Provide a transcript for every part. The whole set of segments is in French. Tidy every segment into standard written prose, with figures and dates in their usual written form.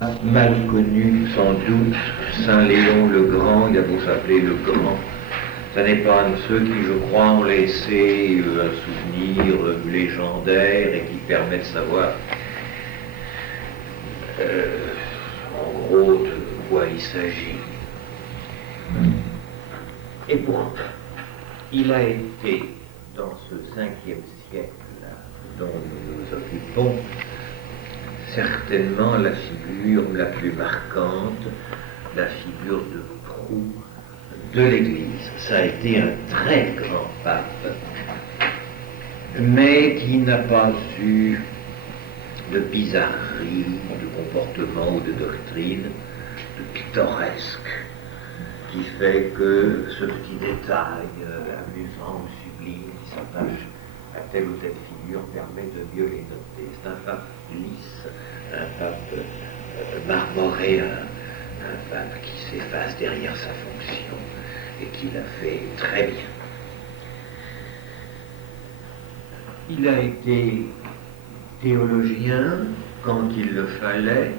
Mal connu sans doute, Saint Léon le Grand, il a beau s'appeler le Grand, ce n'est pas un de ceux qui, je crois, ont laissé un souvenir légendaire et qui permet de savoir en gros de quoi il s'agit. Et pourtant, il a été, dans ce 5e siècle dont nous nous occupons, certainement la figure la plus marquante, la figure de proue de l'Église. Ça a été un très grand pape, mais qui n'a pas eu de bizarrerie, de comportement ou de doctrine, de pittoresque, qui fait que ce petit détail amusant ou sublime qui s'attache à telle ou telle figure permet de mieux les noter. C'est un pape lisse, un pape marmoréen, un pape qui s'efface derrière sa fonction et qui l'a fait très bien. Il a été théologien quand il le fallait,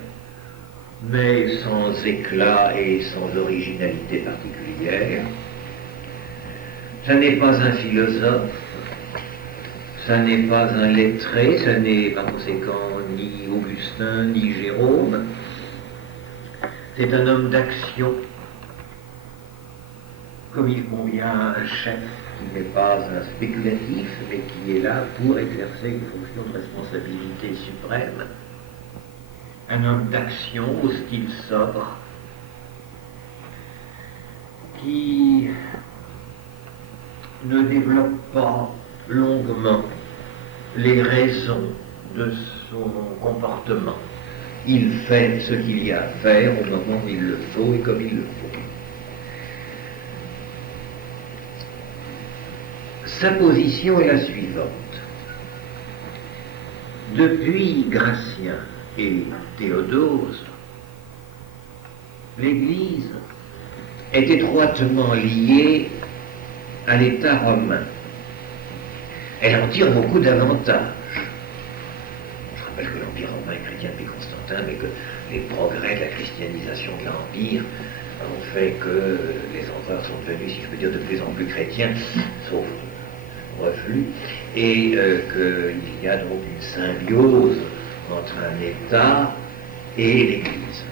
mais sans éclat et sans originalité particulière. Ça n'est pas un philosophe, ça n'est pas un lettré, ça n'est par conséquent ni Augustin ni Jérôme. C'est un homme d'action, comme il convient à un chef qui n'est pas un spéculatif, mais qui est là pour exercer une fonction de responsabilité suprême. Un homme d'action au style sobre, qui ne développe pas longuement les raisons de son comportement. Il fait ce qu'il y a à faire au moment où il le faut et comme il le faut. Sa position est la suivante. Depuis Gratien et Théodose, l'Église est étroitement liée à l'État romain. Elle en tire beaucoup d'avantages. Je rappelle que l'Empire romain est chrétien depuis Constantin, mais que les progrès de la christianisation de l'Empire ont fait que les empereurs sont devenus, si je peux dire, de plus en plus chrétiens, sauf reflux, et qu'il y a donc une symbiose entre un État et l'Église.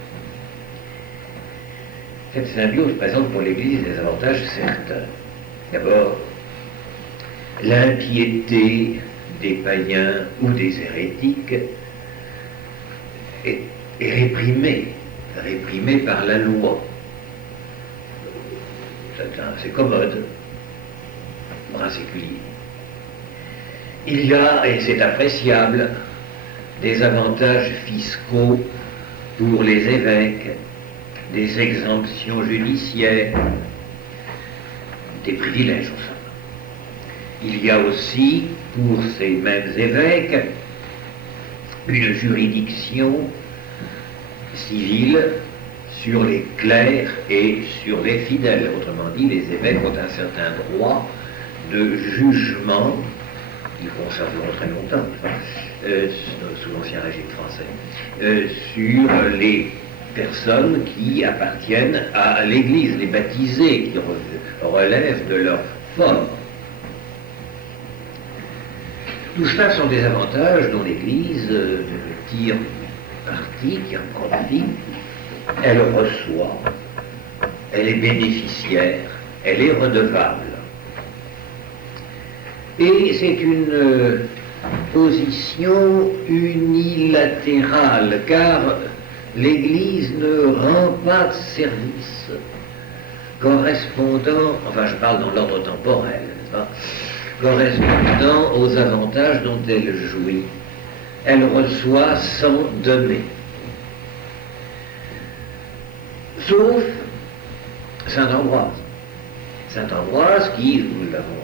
Cette symbiose présente pour l'Église des avantages certains. D'abord, l'impiété des païens ou des hérétiques est réprimée par la loi. C'est commode pour un séculier. Il y a, et c'est appréciable, des avantages fiscaux pour les évêques, des exemptions judiciaires, des privilèges enfin. Il y a aussi, pour ces mêmes évêques, une juridiction civile sur les clercs et sur les fidèles. Autrement dit, les évêques ont un certain droit de jugement, ils conserveront très longtemps, sous l'Ancien Régime français, sur les personnes qui appartiennent à l'Église, les baptisés, qui relèvent de leur foi. Tout cela sont des avantages dont l'Église tire parti, tire profit. Elle reçoit, elle est bénéficiaire, elle est redevable. Et c'est une position unilatérale, car l'Église ne rend pas de service correspondant, enfin je parle dans l'ordre temporel, n'est-ce pas, correspondant aux avantages dont elle jouit. Elle reçoit sans donner. Sauf Saint Ambroise. Saint Ambroise qui, nous l'avons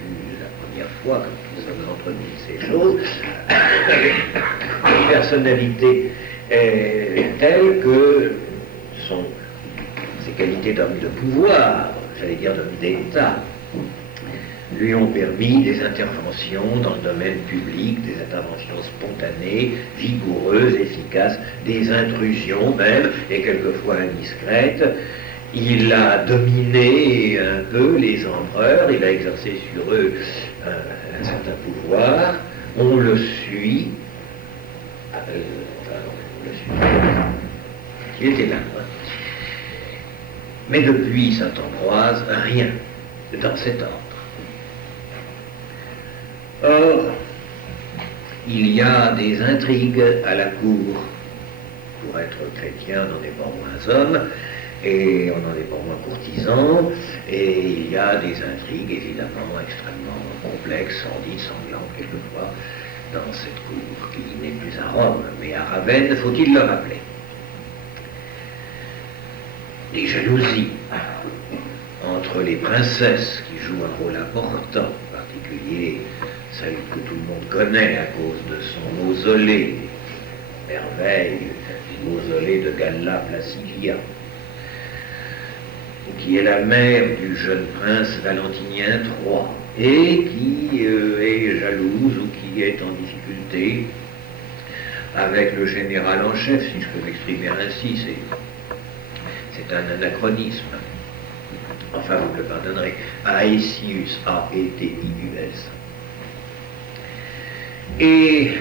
vu la première fois quand nous avons entretenu ces choses, une personnalité telle que ses qualités d'homme de pouvoir, j'allais dire d'homme d'État, lui ont permis des interventions dans le domaine public, des interventions spontanées, vigoureuses, efficaces, des intrusions même, et quelquefois indiscrètes. Il a dominé un peu les empereurs, il a exercé sur eux un certain pouvoir. On le suit, il était là. Mais depuis saint Ambroise, rien dans cet ordre. Or, il y a des intrigues à la cour. Pour être chrétien, on n'en est pas moins homme, et on n'en est pas moins courtisan, et il y a des intrigues évidemment extrêmement complexes, sordides, sanglantes quelquefois, dans cette cour qui n'est plus à Rome, mais à Ravenne, faut-il le rappeler. Des jalousies entre les princesses qui jouent un rôle important, en particulier celle que tout le monde connaît à cause de son mausolée, merveille du mausolée de Galla Placidia, qui est la mère du jeune prince Valentinien III, et qui est jalouse ou qui est en difficulté avec le général en chef, si je peux m'exprimer ainsi, c'est un anachronisme. Enfin, vous me le pardonnerez. Aetius, A-E-T-I-U-S. Et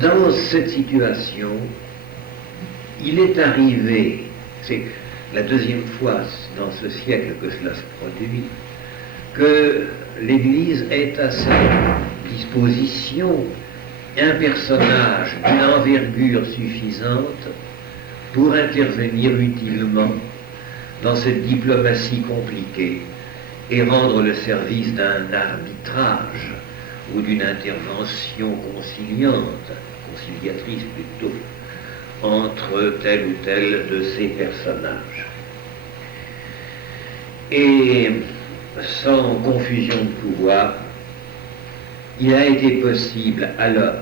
dans cette situation, il est arrivé, c'est la deuxième fois dans ce siècle que cela se produit, que l'Église ait à sa disposition un personnage d'une envergure suffisante pour intervenir utilement dans cette diplomatie compliquée et rendre le service d'un arbitrage ou d'une intervention conciliatrice plutôt, entre tel ou tel de ces personnages. Et sans confusion de pouvoir, il a été possible alors,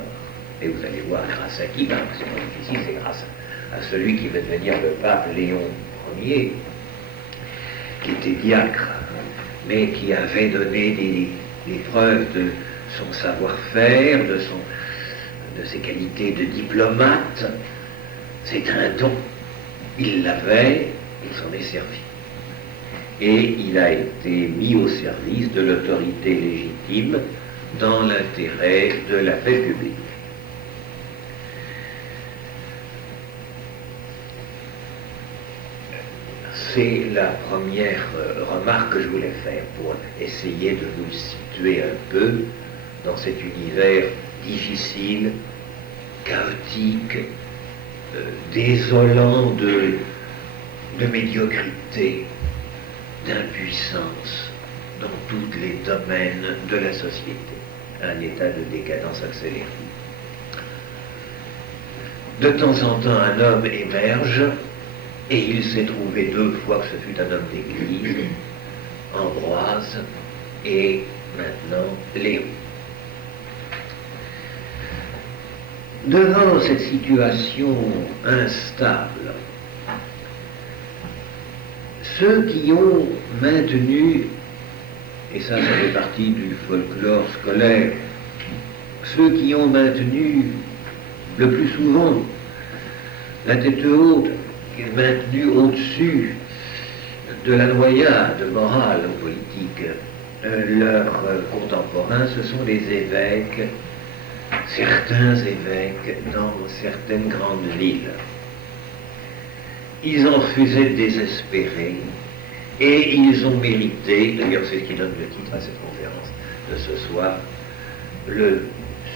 et vous allez voir grâce à qui, parce que c'est pas difficile, c'est grâce à celui qui va devenir le pape Léon Ier, qui était diacre, mais qui avait donné des preuves de son savoir-faire, de ses qualités de diplomate. C'est un don. Il l'avait, il s'en est servi. Et il a été mis au service de l'autorité légitime dans l'intérêt de la paix publique. C'est la première remarque que je voulais faire pour essayer de nous situer un peu dans cet univers difficile, chaotique, désolant de médiocrité, d'impuissance dans tous les domaines de la société, un état de décadence accélérée. De temps en temps, un homme émerge, et il s'est trouvé deux fois que ce fut un homme d'église, Ambroise, et maintenant Léon. Devant cette situation instable, ceux qui ont maintenu, et ça fait partie du folklore scolaire, ceux qui ont maintenu le plus souvent la tête haute, maintenu au-dessus de la noyade morale ou politique, leurs contemporains, ce sont les évêques, certains évêques dans certaines grandes villes. Ils en refusaient de désespérer et ils ont mérité, d'ailleurs c'est ce qui donne le titre à cette conférence de ce soir, le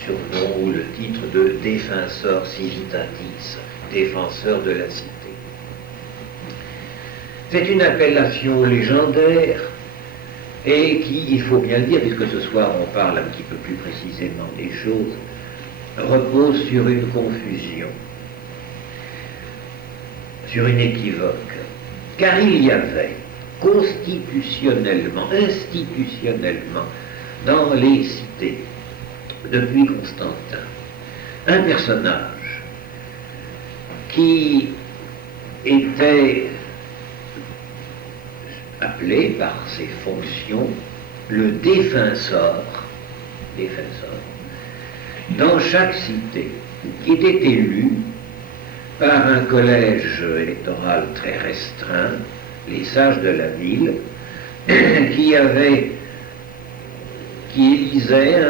surnom ou le titre de Defensor Civitatis, défenseur de la cité. C'est une appellation légendaire et qui, il faut bien le dire, puisque ce soir on parle un petit peu plus précisément des choses, repose sur une confusion, sur une équivoque. Car il y avait constitutionnellement, institutionnellement, dans les cités, depuis Constantin, un personnage qui était appelé par ses fonctions le défenseur, dans chaque cité, qui était élu par un collège électoral très restreint, les sages de la ville, qui élisait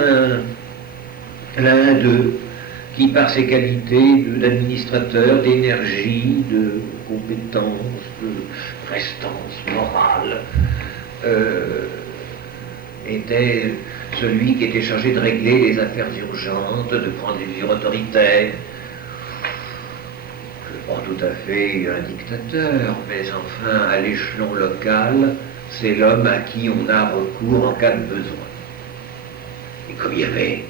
l'un d'eux, qui par ses qualités d'administrateur, d'énergie, de compétence, de prestance morale, était celui qui était chargé de régler les affaires urgentes, de prendre les mesures autoritaires. Pas tout à fait un dictateur, mais enfin, à l'échelon local, c'est l'homme à qui on a recours en cas de besoin. Et comme il y avait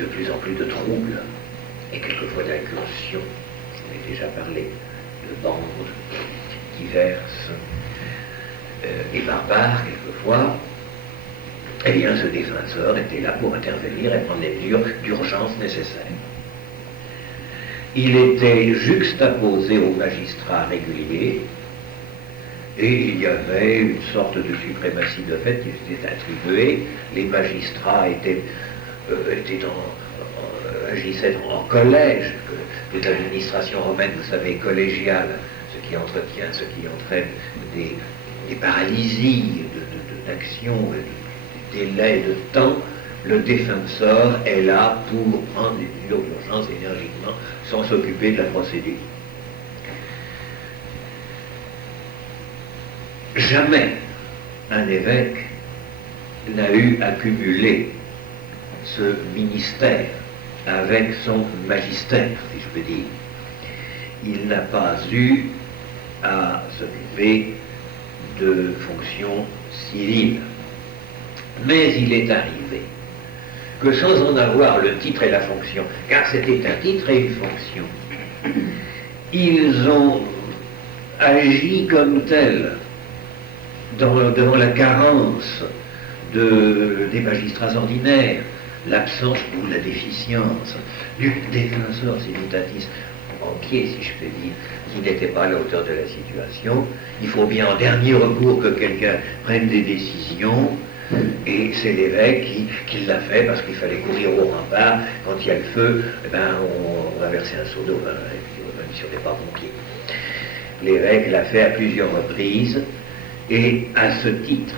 de plus en plus de troubles, et quelquefois d'incursions, j'en ai déjà parlé, de bandes diverses et barbares quelquefois, eh bien ce défenseur était là pour intervenir et prendre les mesures d'urgence nécessaires. Il était juxtaposé aux magistrats réguliers, et il y avait une sorte de suprématie de fait qui était attribuée. Les magistrats agissaient en collège, les administrations romaines, vous savez, collégiales, ce qui entraîne des paralysies d'action, de délai de temps. Le défenseur est là pour prendre des mesures d'urgence énergiquement, sans s'occuper de la procédure. Jamais un évêque n'a eu à cumuler ce ministère avec son magistère, si je peux dire. Il n'a pas eu à s'occuper de fonctions civiles. Mais il est arrivé que sans en avoir le titre et la fonction, car c'était un titre et une fonction, ils ont agi comme tels devant la carence des magistrats ordinaires, l'absence ou la déficience du défenseur civitatis banquier, si je peux dire, qui n'était pas à la hauteur de la situation. Il faut bien en dernier recours que quelqu'un prenne des décisions, et c'est l'évêque qui l'a fait parce qu'il fallait courir au rempart. Quand il y a le feu, on va verser un seau d'eau, même si on n'est pas pompier. L'évêque l'a fait à plusieurs reprises, et à ce titre,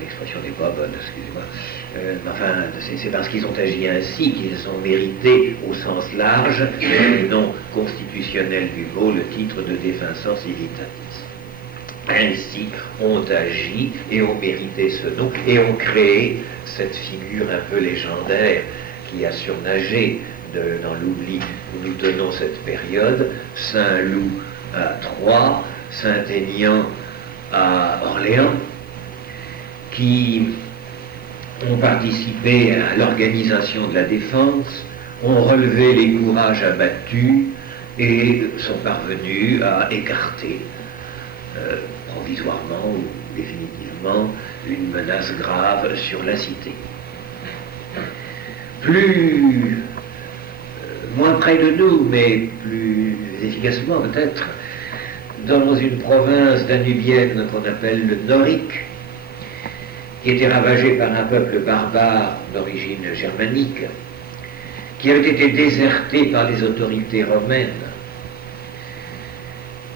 l'expression n'est pas bonne, excusez-moi, enfin, c'est parce qu'ils ont agi ainsi qu'ils ont mérité au sens large, et non constitutionnel du mot, le titre de défenseur civitatis. Ainsi ont agi et ont mérité ce nom et ont créé cette figure un peu légendaire qui a surnagé dans l'oubli où nous tenons cette période, Saint-Loup à Troyes, Saint-Aignan à Orléans, qui ont participé à l'organisation de la défense, ont relevé les courages abattus et sont parvenus à écarter provisoirement ou définitivement une menace grave sur la cité. Moins près de nous, mais plus efficacement peut-être, dans une province danubienne qu'on appelle le Noric, qui était ravagée par un peuple barbare d'origine germanique, qui avait été déserté par les autorités romaines.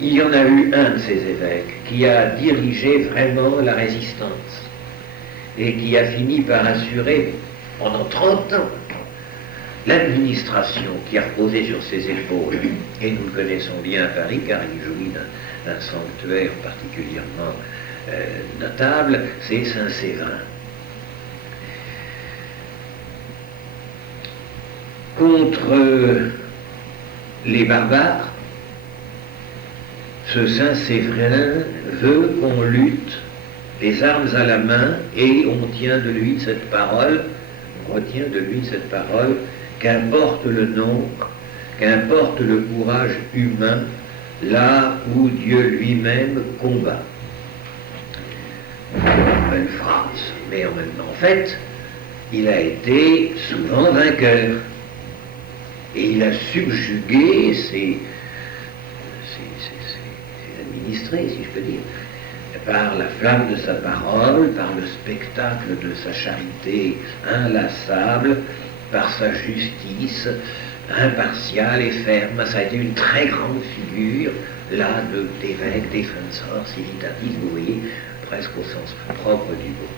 Il y en a eu un de ces évêques qui a dirigé vraiment la résistance et qui a fini par assurer pendant 30 ans l'administration qui a reposé sur ses épaules. Et nous le connaissons bien à Paris car il jouit d'un sanctuaire particulièrement notable, c'est Saint-Séverin. Contre les barbares, ce Saint-Séverin veut qu'on lutte les armes à la main et on tient de lui cette parole, on retient de lui cette parole, qu'importe le nombre, qu'importe le courage humain, là où Dieu lui-même combat. Une phrase, mais en fait, il a été souvent vainqueur et il a subjugué ses administré, si je peux dire, par la flamme de sa parole, par le spectacle de sa charité inlassable, par sa justice impartiale et ferme. Ça a été une très grande figure, là, d'évêque, défenseur, civitatis, vous voyez, presque au sens propre du mot.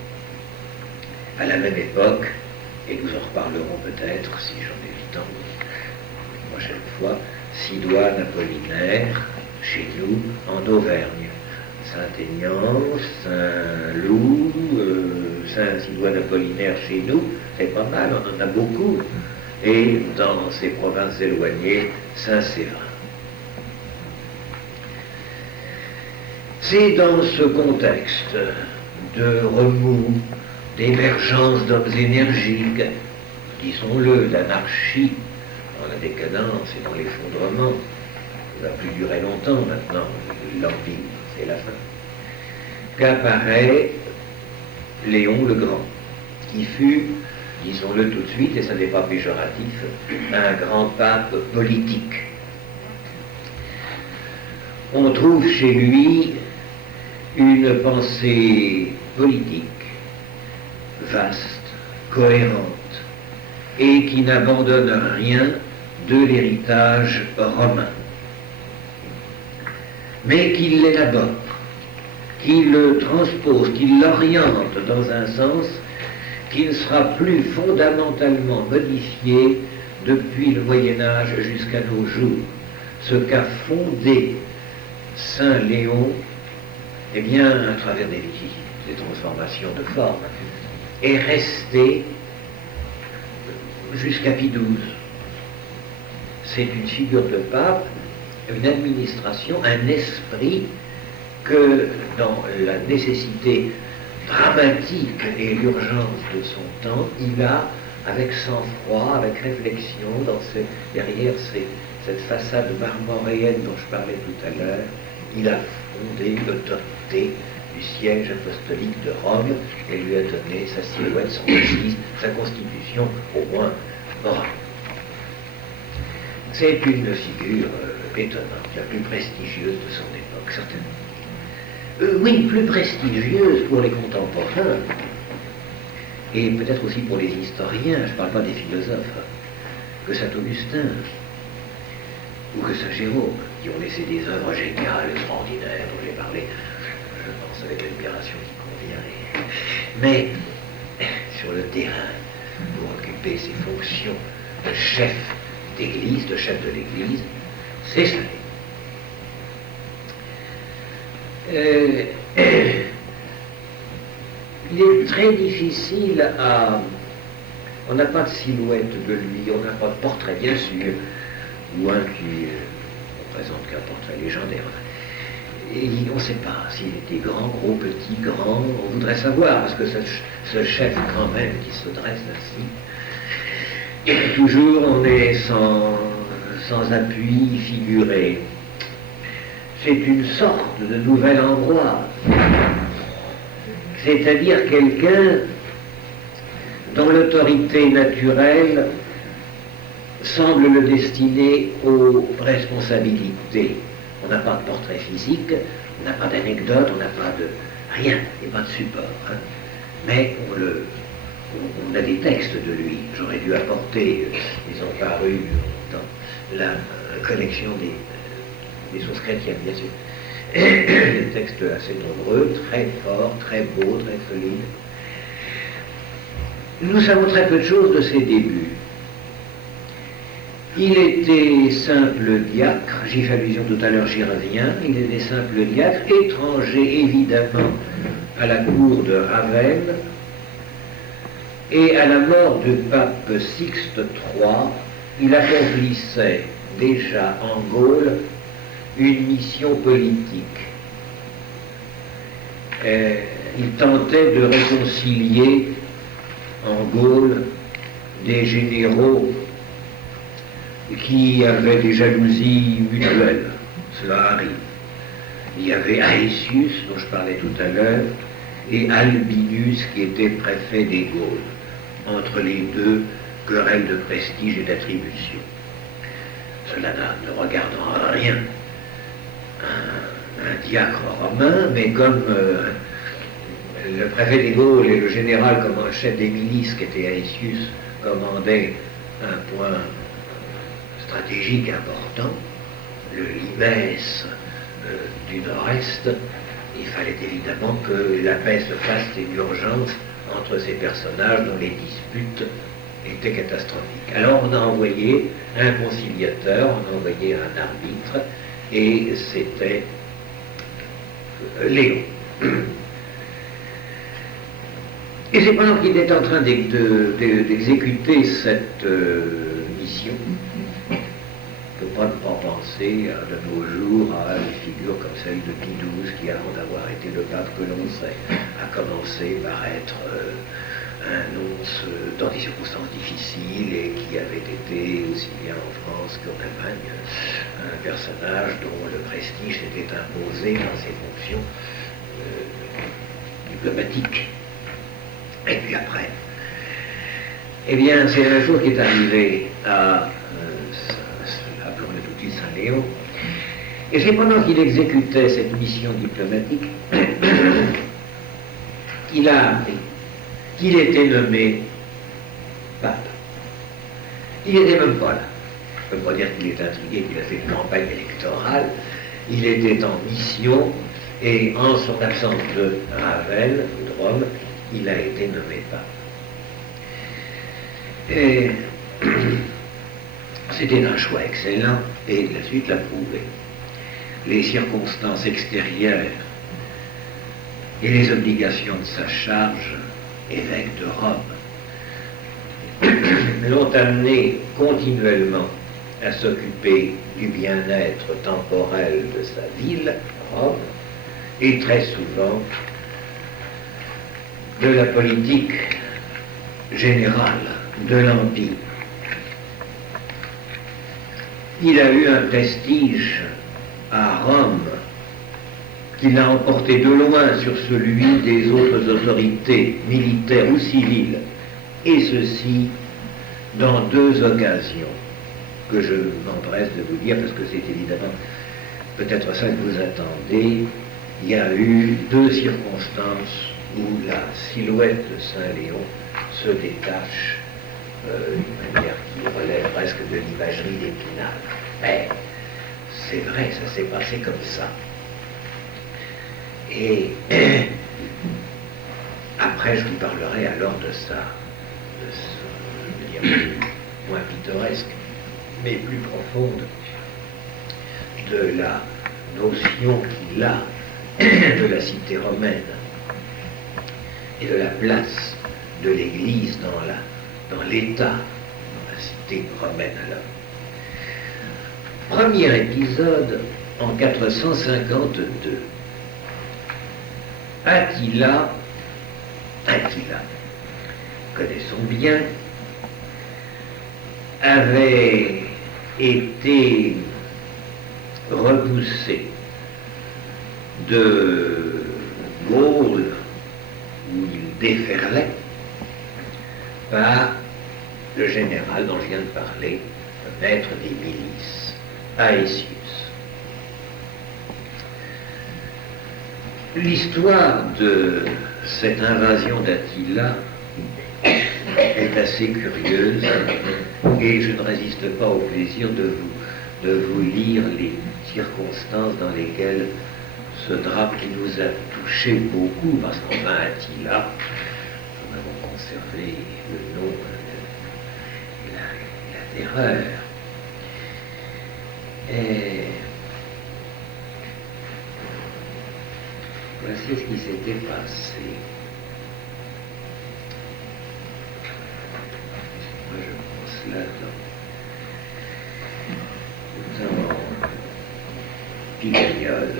À la même époque, et nous en reparlerons peut-être, si j'en ai le temps, la prochaine fois, Sidoine Apollinaire, chez nous, en Auvergne. Saint-Aignan, Saint-Loup, Saint-Sidoine Apollinaire chez nous, c'est pas mal, on en a beaucoup. Et dans ces provinces éloignées, Saint-Séverin. C'est dans ce contexte de remous, d'émergence d'hommes énergiques, disons-le, d'anarchie, dans la décadence et dans l'effondrement, ça va plus durer longtemps maintenant, l'Empire, c'est la fin, qu'apparaît Léon le Grand, qui fut, disons-le tout de suite, et ça n'est pas péjoratif, un grand pape politique. On trouve chez lui une pensée politique, vaste, cohérente, et qui n'abandonne rien de l'héritage romain, mais qui l'élabore, qui le transpose, qui l'oriente dans un sens qui ne sera plus fondamentalement modifié depuis le Moyen-Âge jusqu'à nos jours. Ce qu'a fondé Saint Léon, eh bien, à travers des transformations de forme, est resté jusqu'à Pie XII. C'est une figure de pape, une administration, un esprit que, dans la nécessité dramatique et l'urgence de son temps, il a, avec sang-froid, avec réflexion, derrière cette façade marmoréenne dont je parlais tout à l'heure, il a fondé l'autorité du siège apostolique de Rome et lui a donné sa silhouette, son assise, sa constitution, au moins morale. C'est une figure étonnante, la plus prestigieuse de son époque, certainement. Oui, plus prestigieuse pour les contemporains, et peut-être aussi pour les historiens, je ne parle pas des philosophes, que saint Augustin, ou que saint Jérôme, qui ont laissé des œuvres géniales, extraordinaires, dont j'ai parlé, je pense, avec l'admiration qui convient. Mais, sur le terrain, pour occuper ces fonctions de chef d'église, de chef de l'église, c'est ça. Il est très difficile à... On n'a pas de silhouette de lui, on n'a pas de portrait, bien sûr, ou un qui ne présente qu'un portrait légendaire. Et on ne sait pas s'il était grand, gros, petit, grand, on voudrait savoir, parce que ce chef quand même qui se dresse ainsi, et toujours on est sans appui figuré. C'est une sorte de nouvelle Ambroise, c'est-à-dire quelqu'un dont l'autorité naturelle semble le destiner aux responsabilités. On n'a pas de portrait physique, on n'a pas d'anecdote, on n'a pas de rien, il n'y a pas de support. Hein. Mais on a des textes de lui. J'aurais dû apporter, ils ont paru dans la collection des sources chrétiennes, bien sûr. Des textes assez nombreux, très forts, très beaux, très solides. Nous savons très peu de choses de ses débuts. Il était simple diacre, j'y fais allusion tout à l'heure, j'y reviens, il était simple diacre, étranger évidemment à la cour de Ravenne, et à la mort du pape Sixte III, il accomplissait déjà en Gaule une mission politique. Il tentait de réconcilier en Gaule des généraux qui avaient des jalousies mutuelles. Cela arrive. Il y avait Aëtius, dont je parlais tout à l'heure, et Albinus, qui était préfet des Gaules. Entre les deux, querelle de prestige et d'attribution. Cela ne regarde en rien un diacre romain, mais comme le préfet des Gaules et le général, comme un chef des milices qui était Aetius, commandaient un point stratégique important, le Limès du nord-est, il fallait évidemment que la paix se fasse d'urgence entre ces personnages dont les disputes étaient catastrophiques. Alors on a envoyé un conciliateur, on a envoyé un arbitre, et c'était Léon. Et c'est pendant qu'il est en train d'exécuter cette mission, on ne peut pas penser de nos jours à une figure comme celle de Pie XII, qui avant d'avoir été le pape que l'on sait, a commencé par être un nonce dans des circonstances difficiles et qui avait été, aussi bien en France qu'en Allemagne, un personnage dont le prestige s'était imposé dans ses fonctions diplomatiques. Et puis après, eh bien, c'est la même chose qui est arrivée à, appelons-le tout de suite Saint-Léon, et c'est pendant qu'il exécutait cette mission diplomatique qu'il a appris qu'il était nommé pape. Il n'était même pas là. Je ne peux pas dire qu'il est intrigué, qu'il a fait une campagne électorale. Il était en mission, et en son absence de Ravenne ou de Rome, il a été nommé pape. Et c'était un choix excellent, et la suite l'a prouvé. Les circonstances extérieures et les obligations de sa charge, évêque de Rome, l'ont amené continuellement à s'occuper du bien-être temporel de sa ville, Rome, et très souvent de la politique générale de l'Empire. Il a eu un prestige à Rome qui l'a emporté de loin sur celui des autres autorités militaires ou civiles, et ceci dans deux occasions que je m'empresse de vous dire, parce que c'est évidemment peut-être ça que vous attendez. Il y a eu deux circonstances où la silhouette de Saint-Léon se détache d'une manière qui relève presque de l'imagerie d'Épinal. Mais c'est vrai, ça s'est passé comme ça. Et après, je vous parlerai alors de ça, je veux dire, moins pittoresque, mais plus profonde, de la notion qu'il a de la cité romaine et de la place de l'Église dans l'État, dans la cité romaine alors. Premier épisode en 452. Attila, connaissons bien, avait été repoussé de Gaule, où il déferlait, par le général dont je viens de parler, le maître des milices, Aetius. L'histoire de cette invasion d'Attila est assez curieuse, et je ne résiste pas au plaisir de vous lire les circonstances dans lesquelles ce drame qui nous a touchés beaucoup, parce qu'enfin Attila, nous avons conservé le nom et la terreur. Et voici ce qui s'était passé. Moi je pense là dans Pigagnole.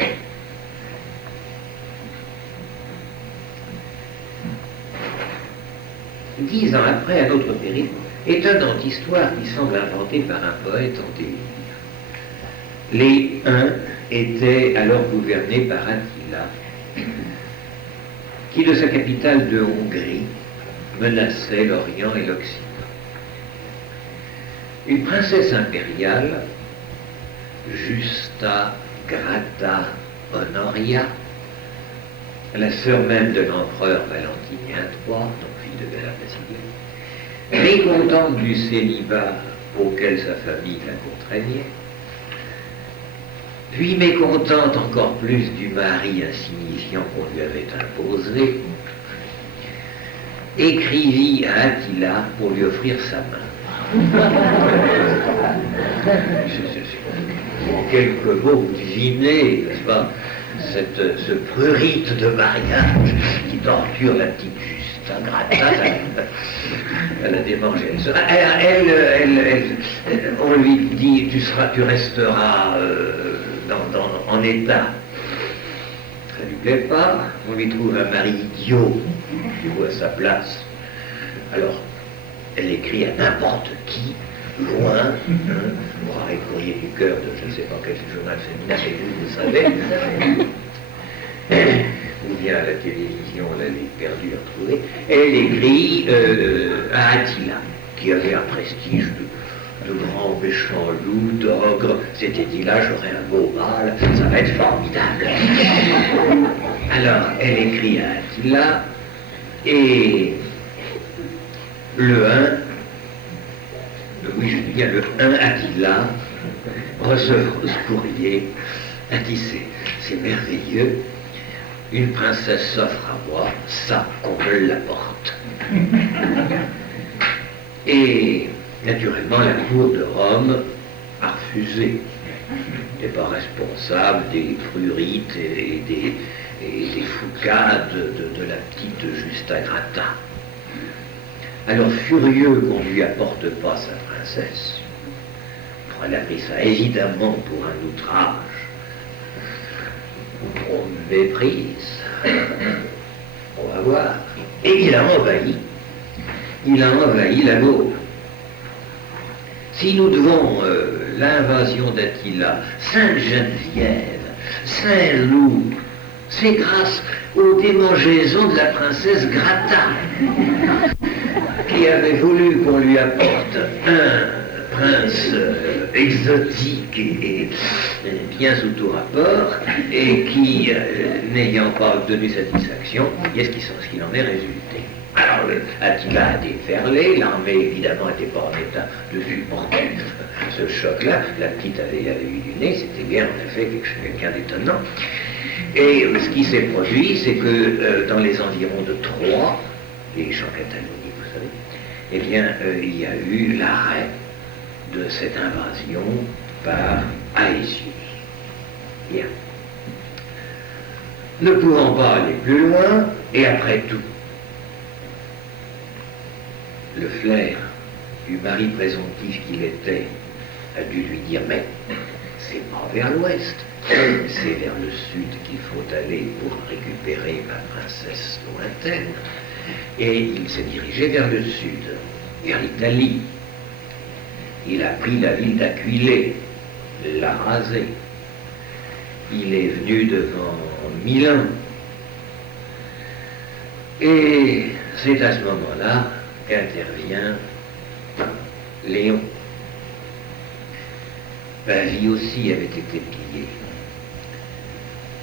10 ans après, un autre périple, étonnante histoire qui semble inventée par un poète en délire. Les Huns étaient alors gouvernés par Attila, qui de sa capitale de Hongrie menaçait l'Orient et l'Occident. Une princesse impériale, Justa Grata Honoria, la sœur même de l'empereur Valentinien III, donc fille de Gala Placidia, mécontente du célibat auquel sa famille la contraignait, puis mécontente encore plus du mari insignifiant qu'on lui avait imposé, écrivit à Attila pour lui offrir sa main. En quelques mots, vous devinez, n'est-ce pas, ce prurite de mariage qui torture la petite Justin Gratta, elle a démangé. On lui dit, tu resteras en état. Ça lui plaît pas, on lui trouve un mari idiot qui voit sa place. Alors, elle écrit à n'importe qui, loin, pour arrêter le courrier du cœur de je ne sais pas quel journal féminin, mais vous savez, ou bien à la télévision, elle est perdue à trouver, elle écrit à Attila, qui avait un prestige de grand méchant loup, d'ogre, s'était dit là j'aurai un beau mâle, ça va être formidable. Alors, elle écrit à Attila, et le 1, oui je dis bien le 1 Attila, recevra ce courrier, a dit c'est merveilleux, une princesse s'offre à moi, ça qu'on me l'apporte. Et naturellement la cour de Rome a refusé, n'est pas responsable des prurites et des foucades de la petite Justa Gratta. Alors furieux qu'on ne lui apporte pas sa princesse, elle a pris ça évidemment pour un outrage, pour une méprise, on va voir, et il a envahi la Gaule. Si nous devons l'invasion d'Attila, Sainte-Geneviève, Saint-Loup, c'est grâce aux démangeaisons de la princesse Gratta, qui avait voulu qu'on lui apporte un prince exotique et bien sous tout rapport, et qui, n'ayant pas obtenu satisfaction, qu'est-ce qu'il en est résulté? Alors, Attila a déferlé, l'armée évidemment n'était pas en état de supporter ce choc-là, la petite avait eu du nez, c'était bien en effet quelqu'un d'étonnant. Et ce qui s'est produit, c'est que dans les environs de Troie, les champs cataloniques, vous savez, eh bien, il y a eu l'arrêt de cette invasion par Aétius. Bien. Ne pouvant pas aller plus loin, et après tout, le flair du mari présomptif qu'il était a dû lui dire, mais c'est pas vers l'ouest, c'est vers le sud qu'il faut aller pour récupérer ma princesse lointaine. Et il s'est dirigé vers le sud, vers l'Italie. Il a pris la ville d'Aquilée, l'a rasée. Il est venu devant Milan. Et c'est à ce moment-là qu'intervient Léon. Pavie aussi avait été pillée.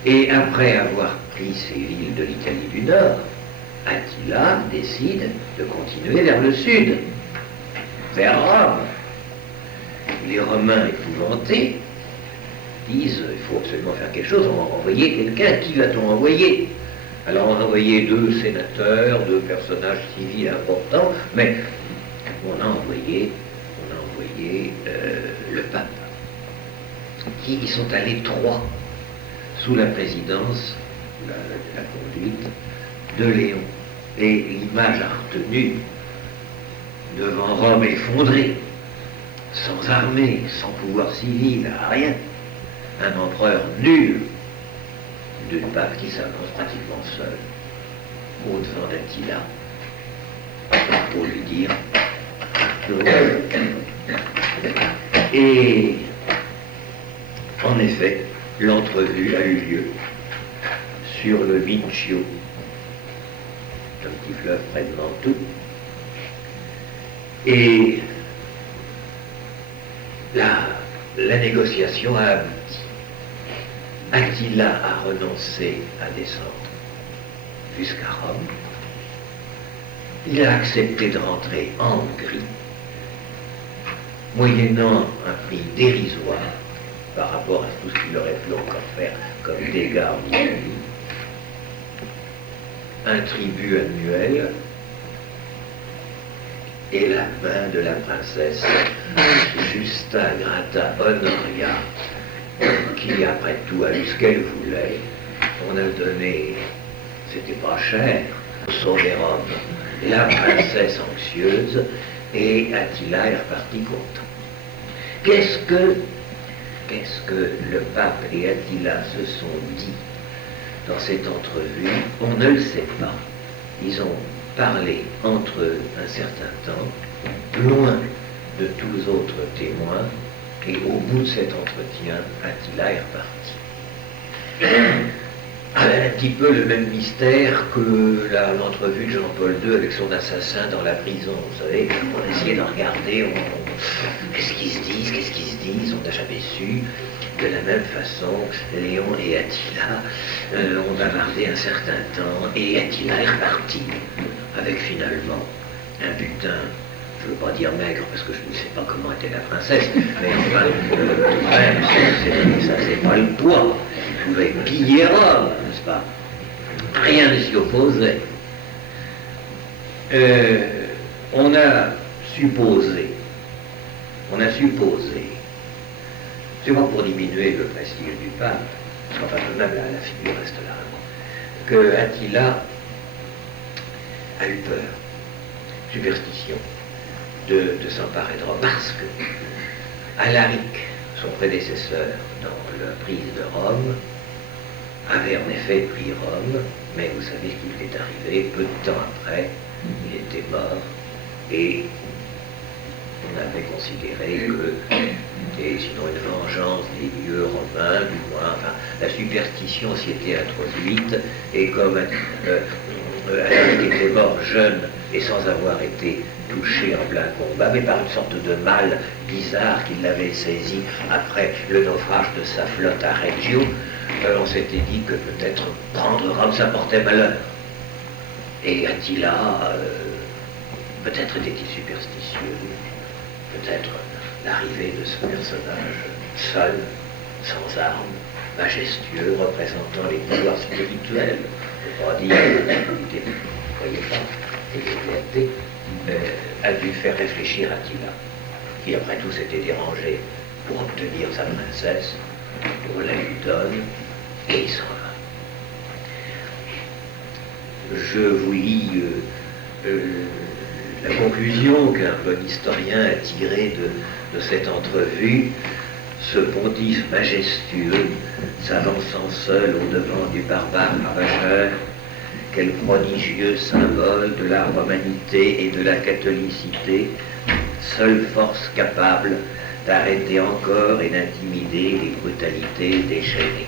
Et après avoir pris ces villes de l'Italie du Nord, Attila décide de continuer vers le sud, vers Rome. Les Romains épouvantés disent il faut absolument faire quelque chose, on va envoyer quelqu'un. Qui va-t-on envoyer? Alors on a envoyé 2 sénateurs, 2 personnages civils importants, mais on a envoyé le pape, qui sont allés 3 sous la présidence, la conduite de Léon. Et l'image a retenu devant Rome effondrée, sans armée, sans pouvoir civil, rien, un empereur nul, d'une pape qui s'avance pratiquement seul au-devant d'Attila pour lui dire et en effet l'entrevue a eu lieu sur le Mincio, un petit fleuve près de Mantoue, et la négociation a abouti. Attila a renoncé à descendre jusqu'à Rome. Il a accepté de rentrer en Hongrie, moyennant un prix dérisoire par rapport à tout ce qu'il aurait pu encore faire comme dégâts en Italie, un tribut annuel et la main de la princesse Justa Grata Honoria, qui après tout a eu ce qu'elle voulait. On a donné, c'était pas cher, sauver Rome, la princesse anxieuse, et Attila est reparti content. Qu'est-ce que le pape et Attila se sont dit dans cette entrevue? On ne le sait pas. Ils ont parlé entre eux un certain temps, loin de tous autres témoins, et au bout de cet entretien, Attila est reparti. Un petit peu le même mystère que l'entrevue de Jean-Paul II avec son assassin dans la prison. Vous savez, on essayait de regarder, qu'est-ce qu'ils se disent, on n'a jamais su. De la même façon, Léon et Attila ont bavardé un certain temps, et Attila est reparti avec finalement un butin. Je ne veux pas dire maigre parce que je ne sais pas comment était la princesse, mais enfin, ça c'est pas le poids. Il pouvait piller Rome, n'est-ce pas? Rien ne s'y opposait. On a supposé, c'est pas pour diminuer le prestige du pape, parce qu'enfin même la figure reste là, que Attila a eu peur, superstition, de s'emparer de Rome, parce que Alaric, son prédécesseur dans la prise de Rome, avait en effet pris Rome, mais vous savez ce qui lui est arrivé, peu de temps après, il était mort, et on avait considéré que c'était sinon une vengeance des dieux romains, du moins, enfin, la superstition s'y était introduite, et comme Alaric était mort jeune et sans avoir été touché en plein combat, mais par une sorte de mal bizarre qui l'avait saisi après le naufrage de sa flotte à Reggio, on s'était dit que peut-être prendre Rome, ça portait malheur. Et Attila, peut-être était-il superstitieux, peut-être l'arrivée de ce personnage seul, sans armes, majestueux, représentant les pouvoirs spirituels, je ne veux pas dire qu'il ne croyait pas, et qu'il était a dû faire réfléchir Attila, qui après tout s'était dérangé pour obtenir sa princesse, on la lui donne, et il s'en va. Je vous lis la conclusion qu'un bon historien a tirée de cette entrevue. Ce pontife majestueux, s'avançant seul au-devant du barbare ravageur, quel prodigieux symbole de la romanité et de la catholicité, seule force capable d'arrêter encore et d'intimider les brutalités déchaînées.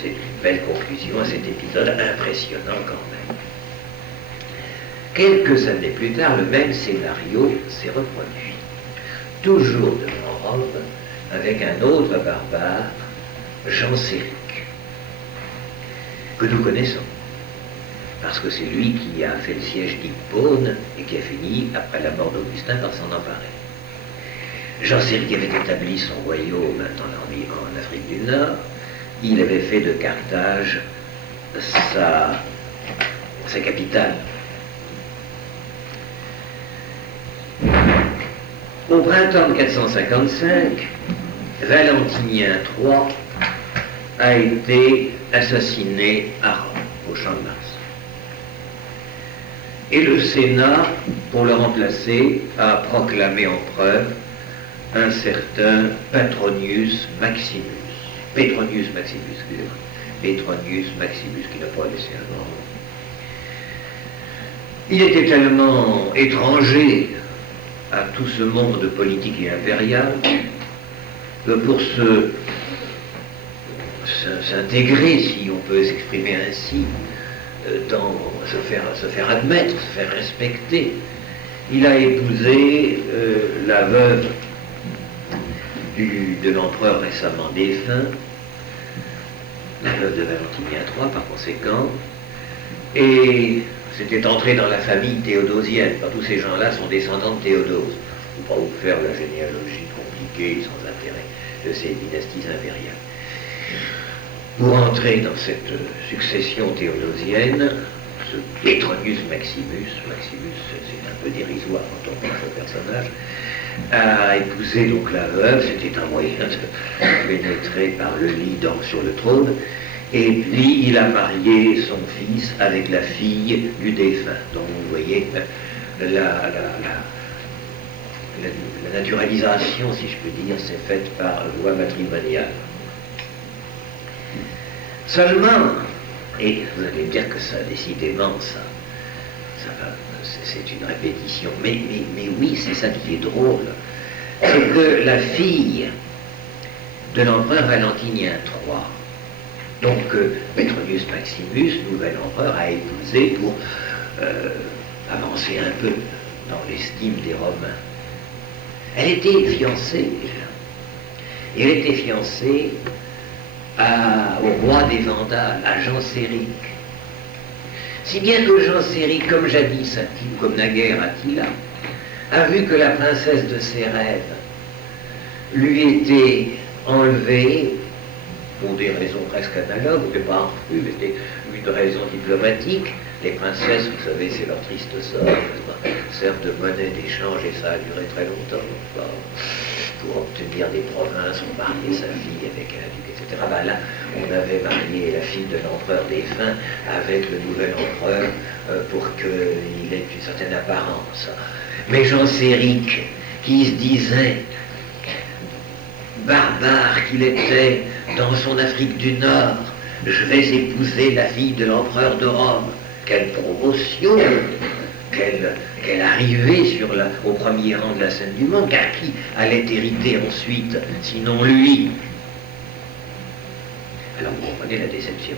C'est une belle conclusion à cet épisode impressionnant quand même. Quelques années plus tard, le même scénario s'est reproduit. Toujours devant Rome, avec un autre barbare, Genséric, que nous connaissons, parce que c'est lui qui a fait le siège d'Hippone et qui a fini, après la mort d'Augustin, par s'en emparer. Genséric avait établi son royaume en Afrique du Nord. Il avait fait de Carthage sa capitale. Au printemps de 455, Valentinien III a été assassiné à Rome, au Champ de Mars. Et le Sénat, pour le remplacer, a proclamé empereur un certain Petronius Maximus. Petronius Maximus, qui n'a pas laissé un nom. Il était tellement étranger à tout ce monde politique et impérial que pour s'intégrer, si on peut s'exprimer ainsi, se faire admettre, se faire respecter, il a épousé la veuve de l'empereur récemment défunt, la veuve de Valentinien III par conséquent, et c'était entré dans la famille théodosienne. Enfin, tous ces gens-là sont descendants de Théodose. Je ne vais pas vous faire la généalogie compliquée, sans intérêt, de ces dynasties impériales. Pour entrer dans cette succession théodosienne, ce Petronius Maximus, c'est un peu dérisoire quand on pense au personnage, a épousé donc la veuve, c'était un moyen de pénétrer par le lit sur le trône, et puis il a marié son fils avec la fille du défunt. Donc vous voyez la naturalisation, si je peux dire, s'est faite par voie matrimoniale. Seulement, et vous allez me dire que ça, décidément, c'est une répétition, mais oui, c'est ça qui est drôle, c'est que la fille de l'empereur Valentinien III, donc Petronius Maximus, nouvel empereur, a épousé pour avancer un peu dans l'estime des Romains. Elle était fiancée, et elle était fiancée au roi des Vandales, à Genséric. Si bien que Genséric, comme jadis Attila, comme naguère Attila, a vu que la princesse de ses rêves lui était enlevée, pour des raisons presque analogues, mais pas mais c'était une raison diplomatique. Les princesses, vous savez, c'est leur triste sort, servent de monnaie d'échange, et ça a duré très longtemps. Pour obtenir des provinces, on mariait sa fille avec un duc, etc. Là, on avait marié la fille de l'empereur défunt avec le nouvel empereur pour qu'il ait une certaine apparence. Mais Genséric, qui se disait barbare qu'il était dans son Afrique du Nord, je vais épouser la fille de l'empereur de Rome. Quelle promotion, quelle arrivée au premier rang de la scène du monde, car qui allait hériter ensuite, sinon lui? Alors vous comprenez la déception.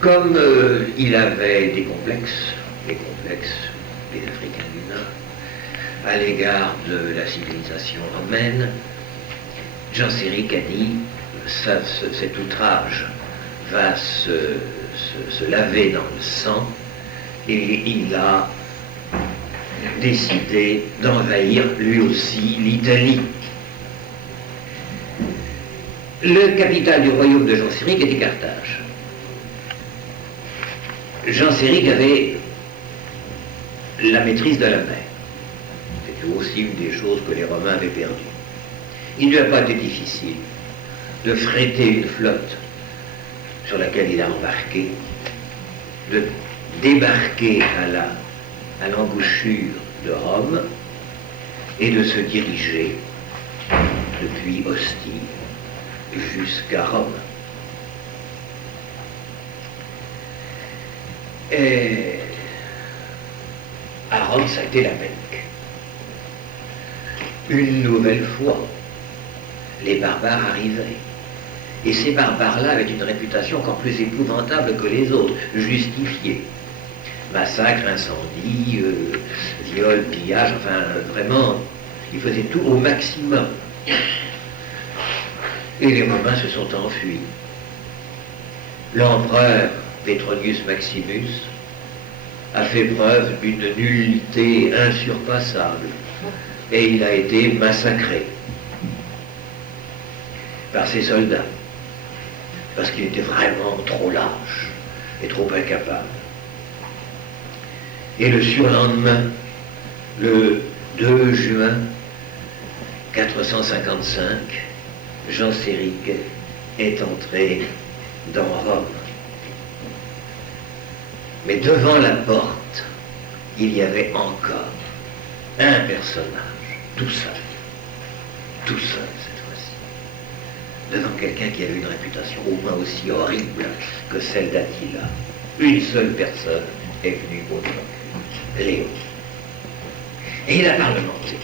Comme il avait des complexes des Africains du Nord, à l'égard de la civilisation romaine, Genséric a dit, cet outrage va se laver dans le sang, et il a décidé d'envahir lui aussi l'Italie. Le capital du royaume de Genséric était Carthage. Genséric avait la maîtrise de la mer. C'était aussi une des choses que les Romains avaient perdues. Il ne lui a pas été difficile de fréter une flotte sur laquelle il a embarqué, de débarquer à l'embouchure de Rome et de se diriger depuis Ostie jusqu'à Rome. Et à Rome, ça a été la Panique. Une nouvelle fois, les barbares arrivaient. Et ces barbares-là avaient une réputation encore plus épouvantable que les autres, justifiée. Massacre, incendie, viol, pillage, enfin vraiment, ils faisaient tout au maximum. Et les Romains se sont enfuis. L'empereur Petronius Maximus a fait preuve d'une nullité insurpassable et il a été massacré par ses soldats parce qu'il était vraiment trop lâche et trop incapable. Et le surlendemain, le 2 juin 455, Genséric est entré dans Rome. Mais devant la porte, il y avait encore un personnage, tout seul cette fois-ci, devant quelqu'un qui avait une réputation au moins aussi horrible que celle d'Attila. Une seule personne est venue au bloc, Léon. Et il a parlementé.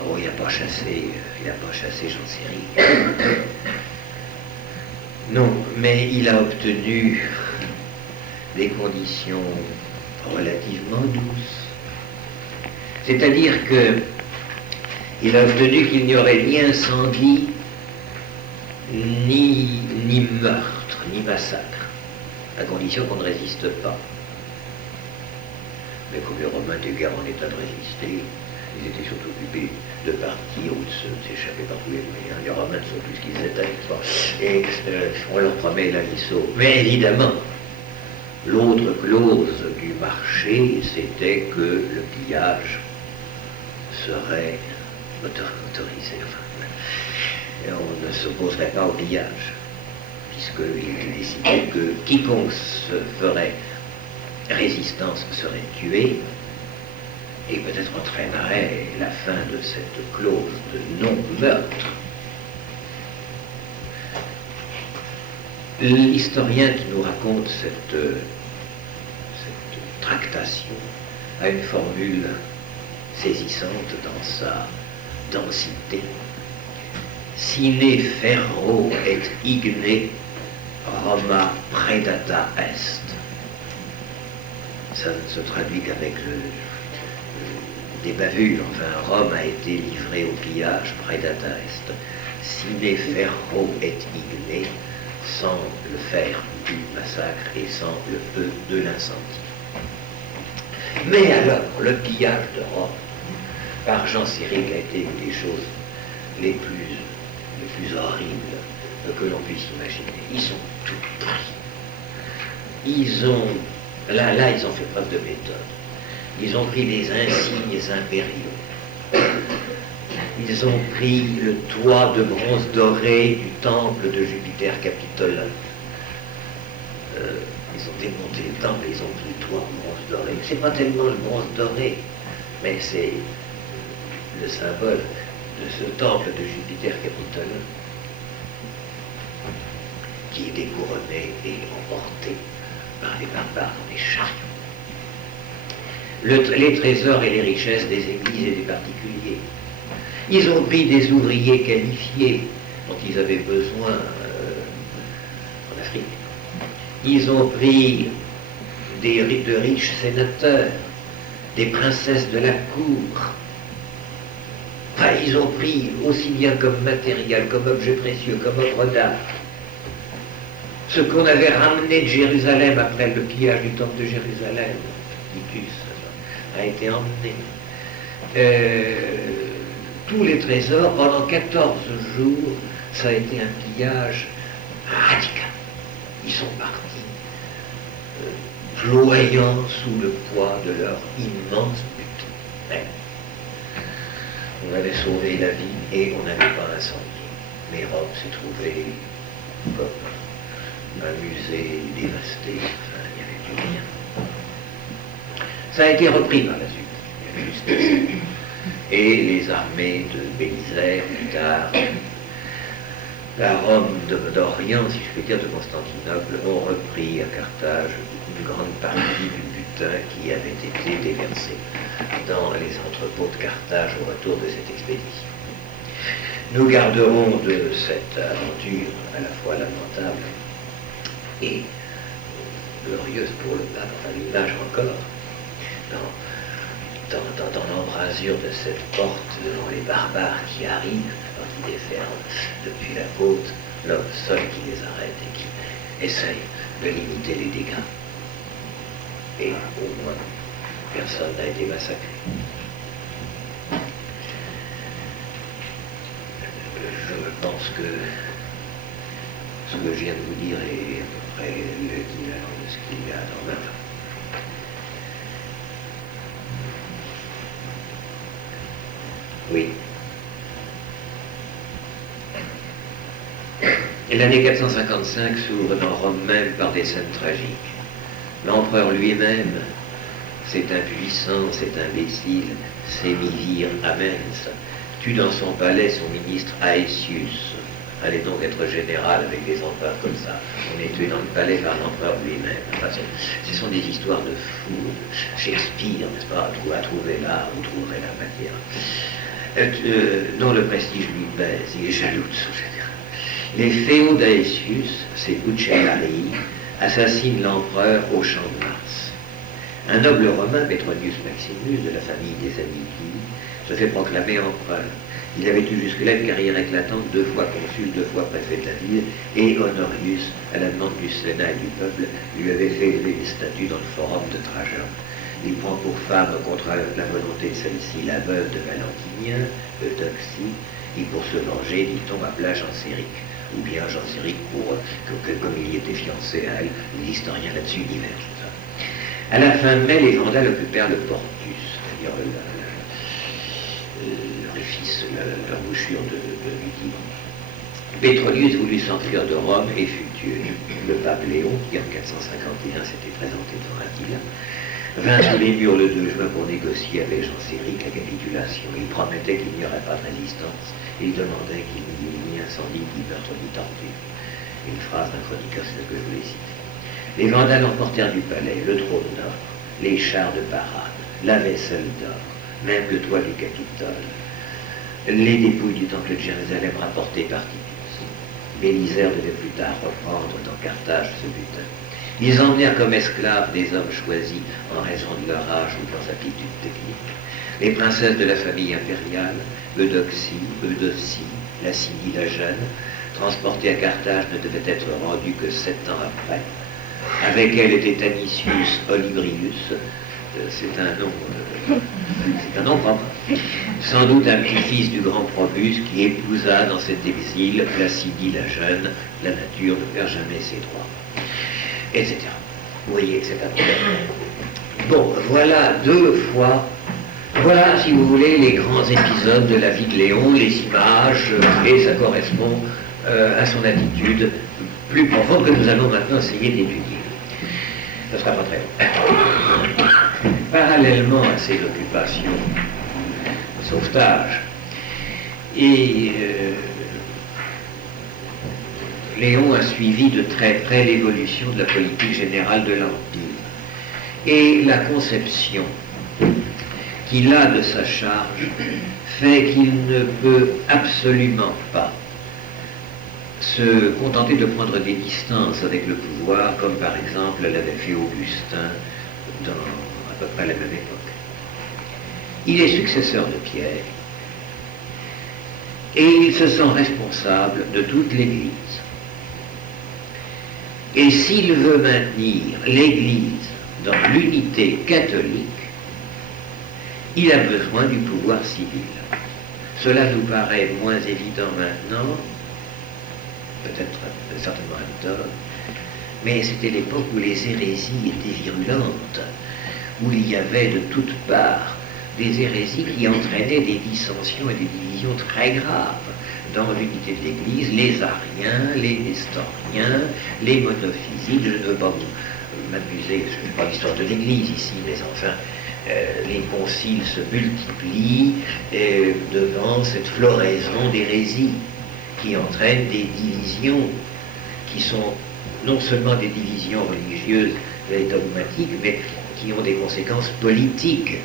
Oh, il n'a pas chassé Genséric. Non, mais il a obtenu des conditions relativement douces. C'est-à-dire qu'il a obtenu qu'il n'y aurait ni incendie, ni meurtre, ni massacre, à condition qu'on ne résiste pas. Mais comme les Romains étaient guère en état de résister, ils étaient surtout occupés de partir ou de s'échapper par tous les moyens. Les Romains ne sont plus ce qu'ils étaient, et on leur promet la vie sauve. Mais évidemment, l'autre clause du marché, c'était que le pillage serait autorisé. Et on ne s'opposerait pas au pillage, puisqu'il était décidé que quiconque se ferait résistance serait tué, et peut-être entraînerait la fin de cette clause de non-meurtre. L'historien qui nous raconte cette tractation a une formule saisissante dans sa densité. Sine ferro et igne Roma predata est. Ça ne se traduit qu'avec des bavures. Enfin, Rome a été livrée au pillage, predata est. Sine ferro et igne, sans le fer du massacre et sans le feu de l'incendie. Mais alors, le pillage de Rome, par Jean Séric, a été une des choses les plus horribles que l'on puisse imaginer. Ils ont tout pris. Ils ont fait preuve de méthode. Ils ont pris les insignes impériaux. Ils ont pris le toit de bronze doré du temple de Jupiter Capitolin. Ils ont démonté le temple et ils ont pris le toit en bronze doré. C'est pas tellement le bronze doré, mais c'est le symbole de ce temple de Jupiter Capitolin qui est découronné et emporté par les barbares dans les chariots. Les trésors et les richesses des églises et des particuliers. Ils ont pris des ouvriers qualifiés dont ils avaient besoin en Afrique. Ils ont pris de riches sénateurs, des princesses de la cour. Enfin, ils ont pris aussi bien comme matériel, comme objet précieux, comme œuvre d'art, ce qu'on avait ramené de Jérusalem après le pillage du temple de Jérusalem. Titus a été emmené. Tous les trésors, pendant 14 jours, ça a été un pillage radical. Ils sont partis, ployant sous le poids de leur immense butin. Mais on avait sauvé la vie et on n'avait pas incendié. Mais Rome s'est trouvée comme un musée dévasté. Enfin, il n'y avait plus rien. Ça a été repris par la suite. Il y a justice. Et les armées de Bélisaire, plus tard, la Rome d'Orient, si je puis dire, de Constantinople, ont repris à Carthage une grande partie du butin qui avait été déversé dans les entrepôts de Carthage au retour de cette expédition. Nous garderons de cette aventure à la fois lamentable et glorieuse pour le pape, enfin l'image encore, dans l'embrasure de cette porte devant les barbares qui arrivent, qui déferlent depuis la côte, l'homme seul qui les arrête et qui essaye de limiter les dégâts. Et au moins, personne n'a été massacré. Je pense que ce que je viens de vous dire est à peu près l'équivalent de ce qu'il y a dans ma vie. Oui. L'année 455 s'ouvre dans Rome même par des scènes tragiques. L'empereur lui-même, cet impuissant, cet imbécile, Sémivir Amens, tue dans son palais son ministre Aetius. Allez donc être général avec des empereurs comme ça. On est tué dans le palais par l'empereur lui-même. Enfin, ce sont des histoires de fous. Shakespeare, n'est-ce pas, à trouver là, vous trouverez la matière. Dont le prestige lui pèse, il est jaloux de son général. Les féaux d'Aetius, ces Ucellari, assassinent l'empereur au champ de Mars. Un noble romain, Petronius Maximus, de la famille des Amici, se fait proclamer empereur. Il avait eu jusque-là une carrière éclatante, 2 fois consul, 2 fois préfet de la ville, et Honorius, à la demande du Sénat et du peuple, lui avait fait élever des statues dans le forum de Trajan. Il prend pour femme, contre la volonté de celle-ci, la veuve de Valentinien, Eudoxie, et pour se venger, dit-on, appela Genséric, ou bien Genséric, comme il y était fiancé à elle, l'historien là-dessus diverge. À la fin de mai, les Vandales occupèrent le Portus, c'est-à-dire l'embouchure du Tibre. Pétronius voulut s'enfuir de Rome et fut tué. Le pape Léon, qui en 451 s'était présenté devant Attila, vint sous les murs le 2 juin pour négocier avec Genséric la capitulation. Il promettait qu'il n'y aurait pas de résistance et il demandait qu'il n'y eût ni incendie, ni meurtre, ni torture. Une phrase d'un chroniqueur, c'est ce que je voulais citer. Les Vandales emportèrent du palais le trône d'or, les chars de parade, la vaisselle d'or, même le toit du Capitole, les dépouilles du temple de Jérusalem rapportées par Titus. Bélisère devait plus tard reprendre dans Carthage ce butin. Ils emmenèrent comme esclaves des hommes choisis en raison de leur âge ou de leurs aptitudes techniques. Les princesses de la famille impériale, Eudoxie, Lacinie la jeune, transportées à Carthage, ne devaient être rendues que 7 ans après. Avec elle était Anicius Olybrius, c'est un nom propre, sans doute un petit-fils du grand Probus qui épousa dans cet exil Lacinie la jeune, la nature ne perd jamais ses droits, etc. Vous voyez, c'est un problème. Bon, voilà 2 fois, voilà, si vous voulez, les grands épisodes de la vie de Léon, les images, et ça correspond à son attitude plus profonde que nous allons maintenant essayer d'étudier. Ce ne sera pas très long. Parallèlement à ces occupations de sauvetage, et Léon a suivi de très près l'évolution de la politique générale de l'Empire et la conception qu'il a de sa charge fait qu'il ne peut absolument pas se contenter de prendre des distances avec le pouvoir, comme par exemple l'avait fait Augustin dans à peu près la même époque. Il est successeur de Pierre et il se sent responsable de toute l'Église. Et s'il veut maintenir l'Église dans l'unité catholique, il a besoin du pouvoir civil. Cela nous paraît moins évident maintenant, peut-être certainement à tort, mais c'était l'époque où les hérésies étaient virulentes, où il y avait de toutes parts des hérésies qui entraînaient des dissensions et des divisions très graves dans l'unité de l'Église, les ariens, les nestoriens, les monophysites. Je ne veux pas m'amuser, je ne fais pas l'histoire de l'Église ici, mais enfin, les conciles se multiplient devant cette floraison d'hérésies qui entraînent des divisions qui sont non seulement des divisions religieuses et dogmatiques, mais qui ont des conséquences politiques.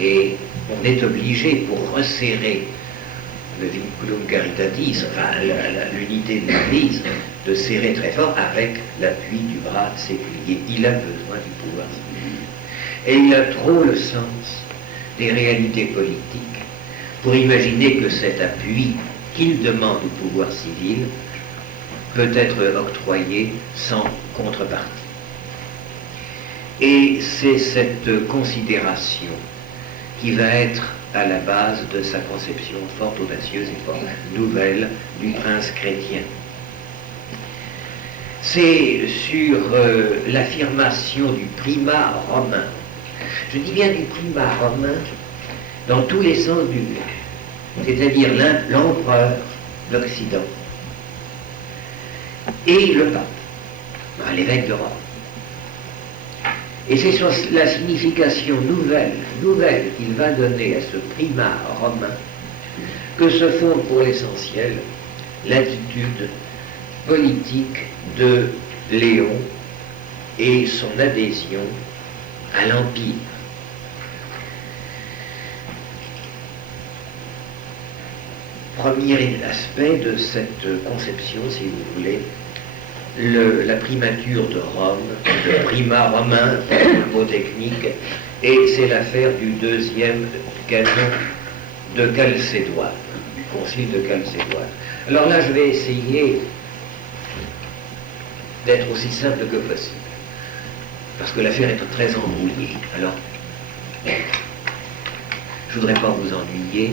Et on est obligé, pour resserrer le vinculum caritatis, enfin l'unité de l'Église, de serrer très fort avec l'appui du bras séculier. Il a besoin du pouvoir civil. Et il a trop le sens des réalités politiques pour imaginer que cet appui qu'il demande au pouvoir civil peut être octroyé sans contrepartie. Et c'est cette considération qui va être à la base de sa conception fort audacieuse et fort nouvelle du prince chrétien. C'est sur l'affirmation du primat romain, je dis bien du primat romain dans tous les sens du terme, c'est-à-dire l'empereur d'Occident et le pape, l'évêque de Rome. Et c'est sur la signification nouvelle qu'il va donner à ce primat romain que se fonde pour l'essentiel l'attitude politique de Léon et son adhésion à l'Empire. Premier aspect de cette conception, si vous voulez, la primature de Rome, le primat romain, le mot technique, et c'est l'affaire du deuxième canon de Chalcédoine, du concile de Chalcédoine. Alors là, je vais essayer d'être aussi simple que possible, parce que l'affaire est très embrouillée. Alors, je ne voudrais pas vous ennuyer,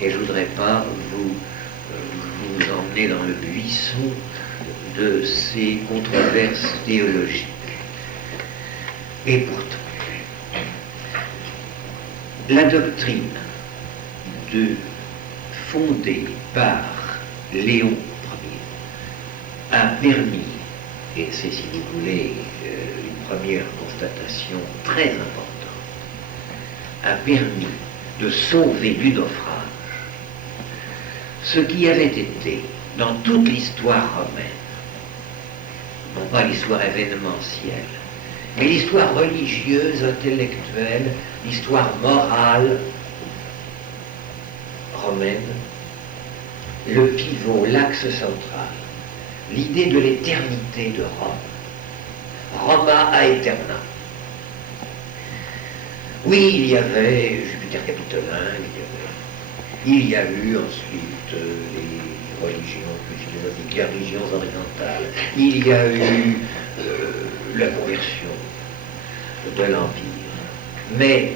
et je ne voudrais pas vous emmener dans le buisson de ces controverses théologiques. Et pourtant, la doctrine fondée par Léon Ier a permis, et c'est si vous voulez une première constatation très importante, a permis de sauver du naufrage ce qui avait été dans toute l'histoire romaine, non pas l'histoire événementielle, mais l'histoire religieuse, intellectuelle, l'histoire morale romaine, le pivot, l'axe central, l'idée de l'éternité de Rome, Roma aeterna. Oui, il y avait Jupiter Capitolin, il y a eu ensuite les religions plus philosophiques, les religions orientales, il y a eu la conversion de l'Empire. Mais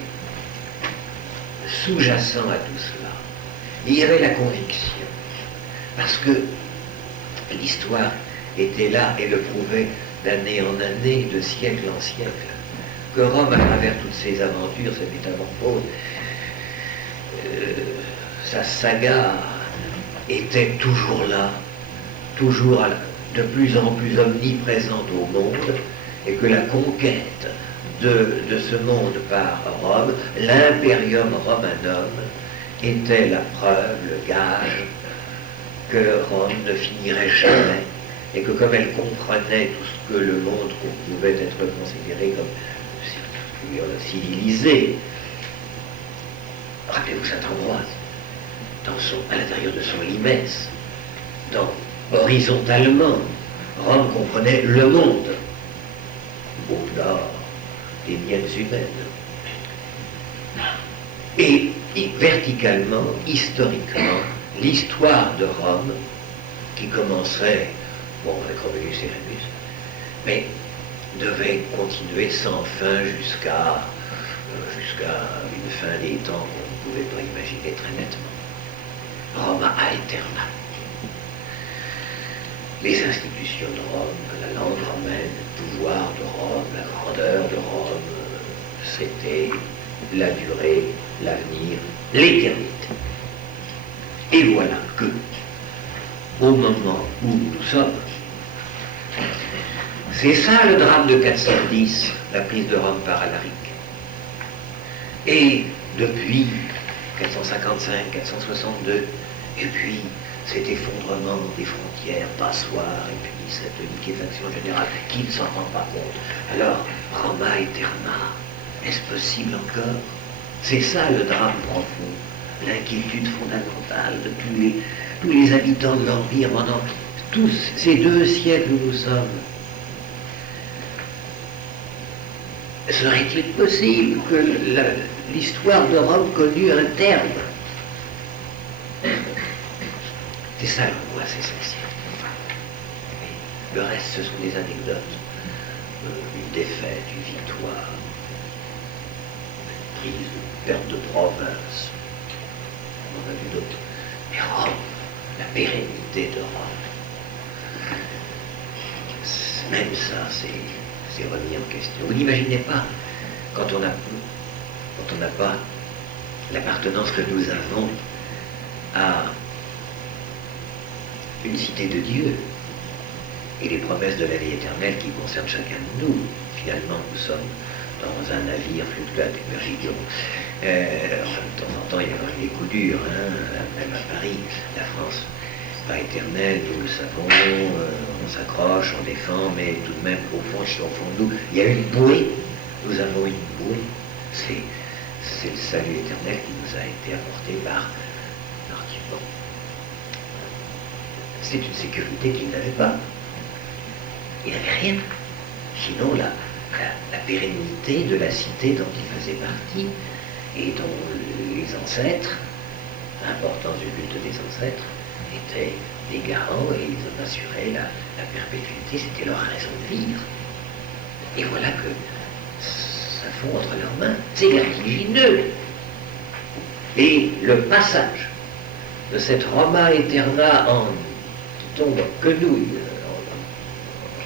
sous-jacent à tout cela, il y avait la conviction, parce que l'histoire était là et le prouvait d'année en année, de siècle en siècle, que Rome, à travers toutes ses aventures, ses métamorphoses, sa saga était toujours là, toujours de plus en plus omniprésente au monde, et que la conquête de ce monde par Rome, l'imperium romanum, était la preuve, le gage, que Rome ne finirait jamais, et que comme elle comprenait tout ce que le monde pouvait être considéré comme civilisé, rappelez-vous saint Ambroise, à l'intérieur de son limès, horizontalement, Rome comprenait le monde, au-delà des miettes humaines. Et verticalement, historiquement, l'histoire de Rome, qui commencerait, avec Romulus et Rémus, mais devait continuer sans fin jusqu'à une fin des temps qu'on ne pouvait pas imaginer très nettement. Roma aeterna. Les institutions de Rome, la langue romaine, le pouvoir de Rome, la grandeur de Rome, c'était la durée, l'avenir, l'éternité. Et voilà que, au moment où nous sommes, c'est ça le drame de 410, la prise de Rome par Alaric. Et depuis 455, 462, et puis cet effondrement des frontières, passoires, et puis cette liquéfaction générale, qui ne s'en rend pas compte. Alors, Roma aeterna, est-ce possible encore? C'est ça le drame profond, l'inquiétude fondamentale de tous les habitants de l'Empire pendant tous ces 2 siècles où nous sommes. Serait-il possible que l'histoire de Rome connût un terme? C'est ça l'angoisse essentielle. Le reste, ce sont des anecdotes. Une défaite, une victoire, une prise, une perte de province. On en a vu d'autres. Mais Rome, la pérennité de Rome, même ça, c'est remis en question. Vous n'imaginez pas, quand on n'a pas l'appartenance que nous avons à une cité de Dieu et les promesses de la vie éternelle qui concernent chacun de nous. Finalement, nous sommes dans un navire fluctuant émergique. De temps en temps, il y a des coups durs, même à Paris. La France, pas éternelle, nous le savons, on s'accroche, on défend, mais tout de même, au fond de nous, il y a une bouée. Nous avons une bouée. C'est le salut éternel qui nous a été apporté par l'argument. C'est une sécurité qu'il n'avait pas. Il n'avait rien. Sinon, la pérennité de la cité dont il faisait partie et dont les ancêtres, l'importance du culte des ancêtres, étaient des garants et ils en assuraient la perpétuité, c'était leur raison de vivre. Et voilà que ça fond entre leurs mains, c'est vertigineux. Et le passage de cette Roma Eterna qui tombe en quenouille,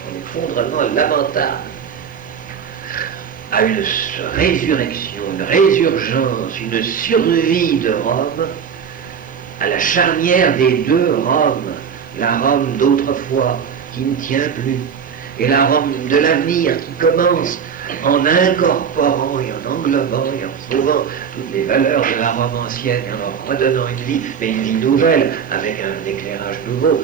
en effondrement lamentable, à une résurrection, une résurgence, une survie de Rome, à la charnière des deux Roms, la Rome d'autrefois qui ne tient plus, et la Rome de l'avenir qui commence en incorporant et en englobant et en sauvant toutes les valeurs de la Rome ancienne et en leur redonnant une vie, mais une vie nouvelle, avec un éclairage nouveau,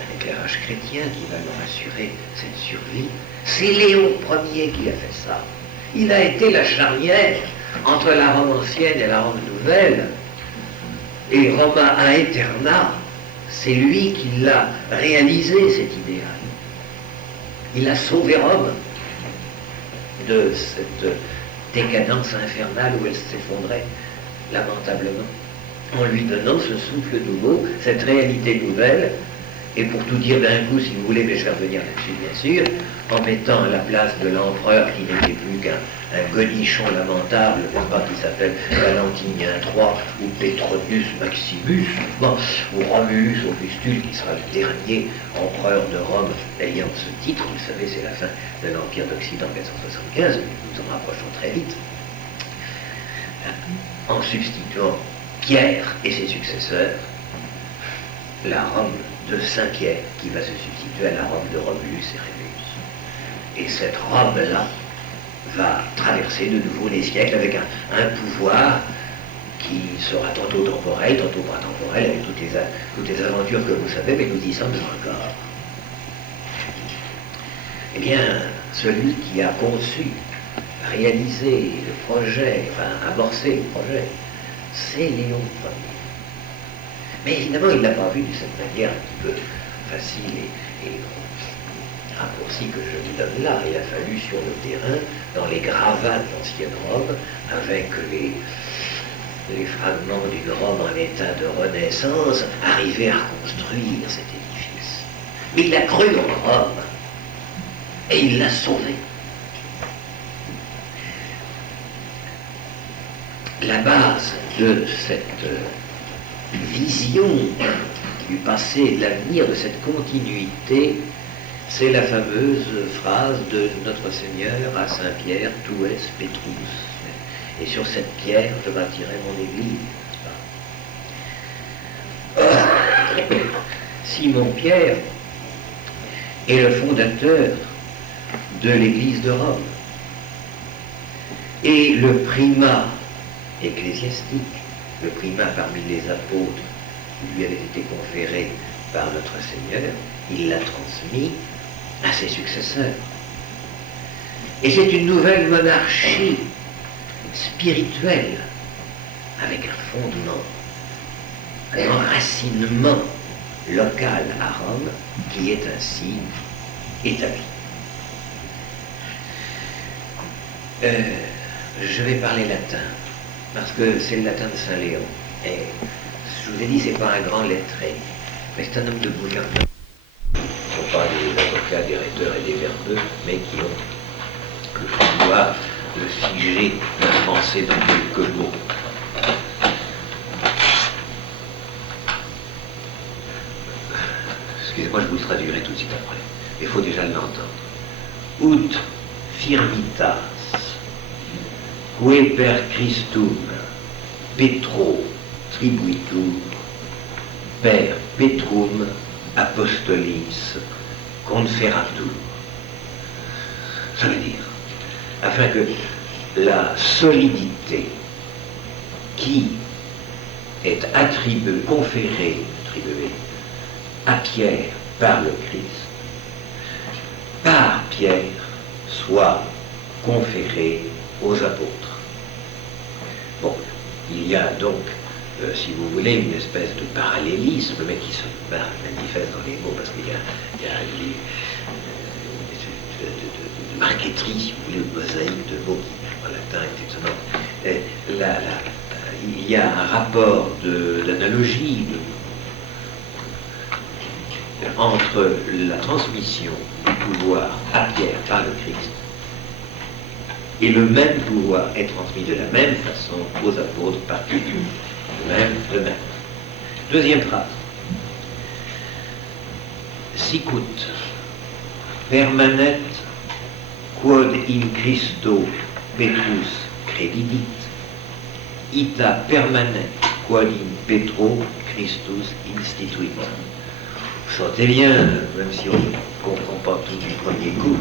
un éclairage chrétien qui va leur assurer cette survie. C'est Léon Ier qui a fait ça. Il a été la charnière entre la Rome ancienne et la Rome nouvelle. Et Roma Aeterna, c'est lui qui l'a réalisé, cet idéal. Il a sauvé Rome de cette décadence infernale où elle s'effondrait lamentablement, en lui donnant ce souffle nouveau, cette réalité nouvelle, et pour tout dire d'un coup, si vous voulez, mais je vais revenir là-dessus bien sûr, en mettant à la place de l'empereur qui n'était plus qu'un godichon lamentable, qui s'appelle Valentinien III, ou Petronius Maximus, ou Romulus Augustule, qui sera le dernier empereur de Rome ayant ce titre. Vous savez, c'est la fin de l'Empire d'Occident en 475, nous en rapprochons très vite, en substituant Pierre et ses successeurs, la Rome de Saint-Pierre qui va se substituer à la Rome de Romulus et Rémus. Et cette Rome-là va traverser de nouveau les siècles avec un pouvoir qui sera tantôt temporel, tantôt pas temporel, avec toutes les aventures que vous savez, mais nous y sommes encore. Eh bien, celui qui a conçu, réalisé le projet, enfin amorcé le projet, c'est Léon Ier. Mais évidemment, il ne l'a pas vu de cette manière un petit peu facile et raccourci que je vous donne là. Il a fallu sur le terrain, dans les gravats de l'ancienne Rome, avec les fragments d'une Rome en état de renaissance, arriver à reconstruire cet édifice. Mais il a cru en Rome et il l'a sauvé. La base de cette vision du passé et de l'avenir, de cette continuité, c'est la fameuse phrase de notre Seigneur à Saint-Pierre, tu es Petrus. Et sur cette pierre, je bâtirai mon église. Simon-Pierre est le fondateur de l'église de Rome. Et le primat ecclésiastique, le primat parmi les apôtres, lui avait été conféré par notre Seigneur, il l'a transmis à ses successeurs. Et c'est une nouvelle monarchie spirituelle, avec un fondement, un enracinement local à Rome, qui est ainsi établi. Je vais parler latin, parce que c'est le latin de Saint Léon. Et je vous ai dit, c'est pas un grand lettré, mais c'est un homme de gouvernement. Ce ne sont pas des avocats, des rhéteurs et des verbeux, mais qui ont le pouvoir de figer la pensée dans quelques mots. Excusez-moi, je vous le traduirai tout de suite après. Il faut déjà l'entendre. Ut firmitas, que per Christum Petro tribuitur, per Petrum apostolis conferatur. Ça veut dire, afin que la solidité qui est attribuée, conférée, à Pierre par le Christ, par Pierre, soit conférée aux apôtres. Bon, il y a donc, si vous voulez, une espèce de parallélisme, mais qui se manifeste dans les mots, parce qu'il y a marqueterie, si vous voulez, une mosaïque de mots qui, en latin, est étonnante. Il y a un rapport d'analogie entre la transmission du pouvoir à Pierre par le Christ et le même pouvoir est transmis de la même façon aux apôtres par Christ. De même. Deuxième phrase. Sicut permanet quod in Christo Petrus credidit, ita permanet quod in Petro Christus instituit. Vous sentez bien, même si on ne comprend pas tout du premier coup,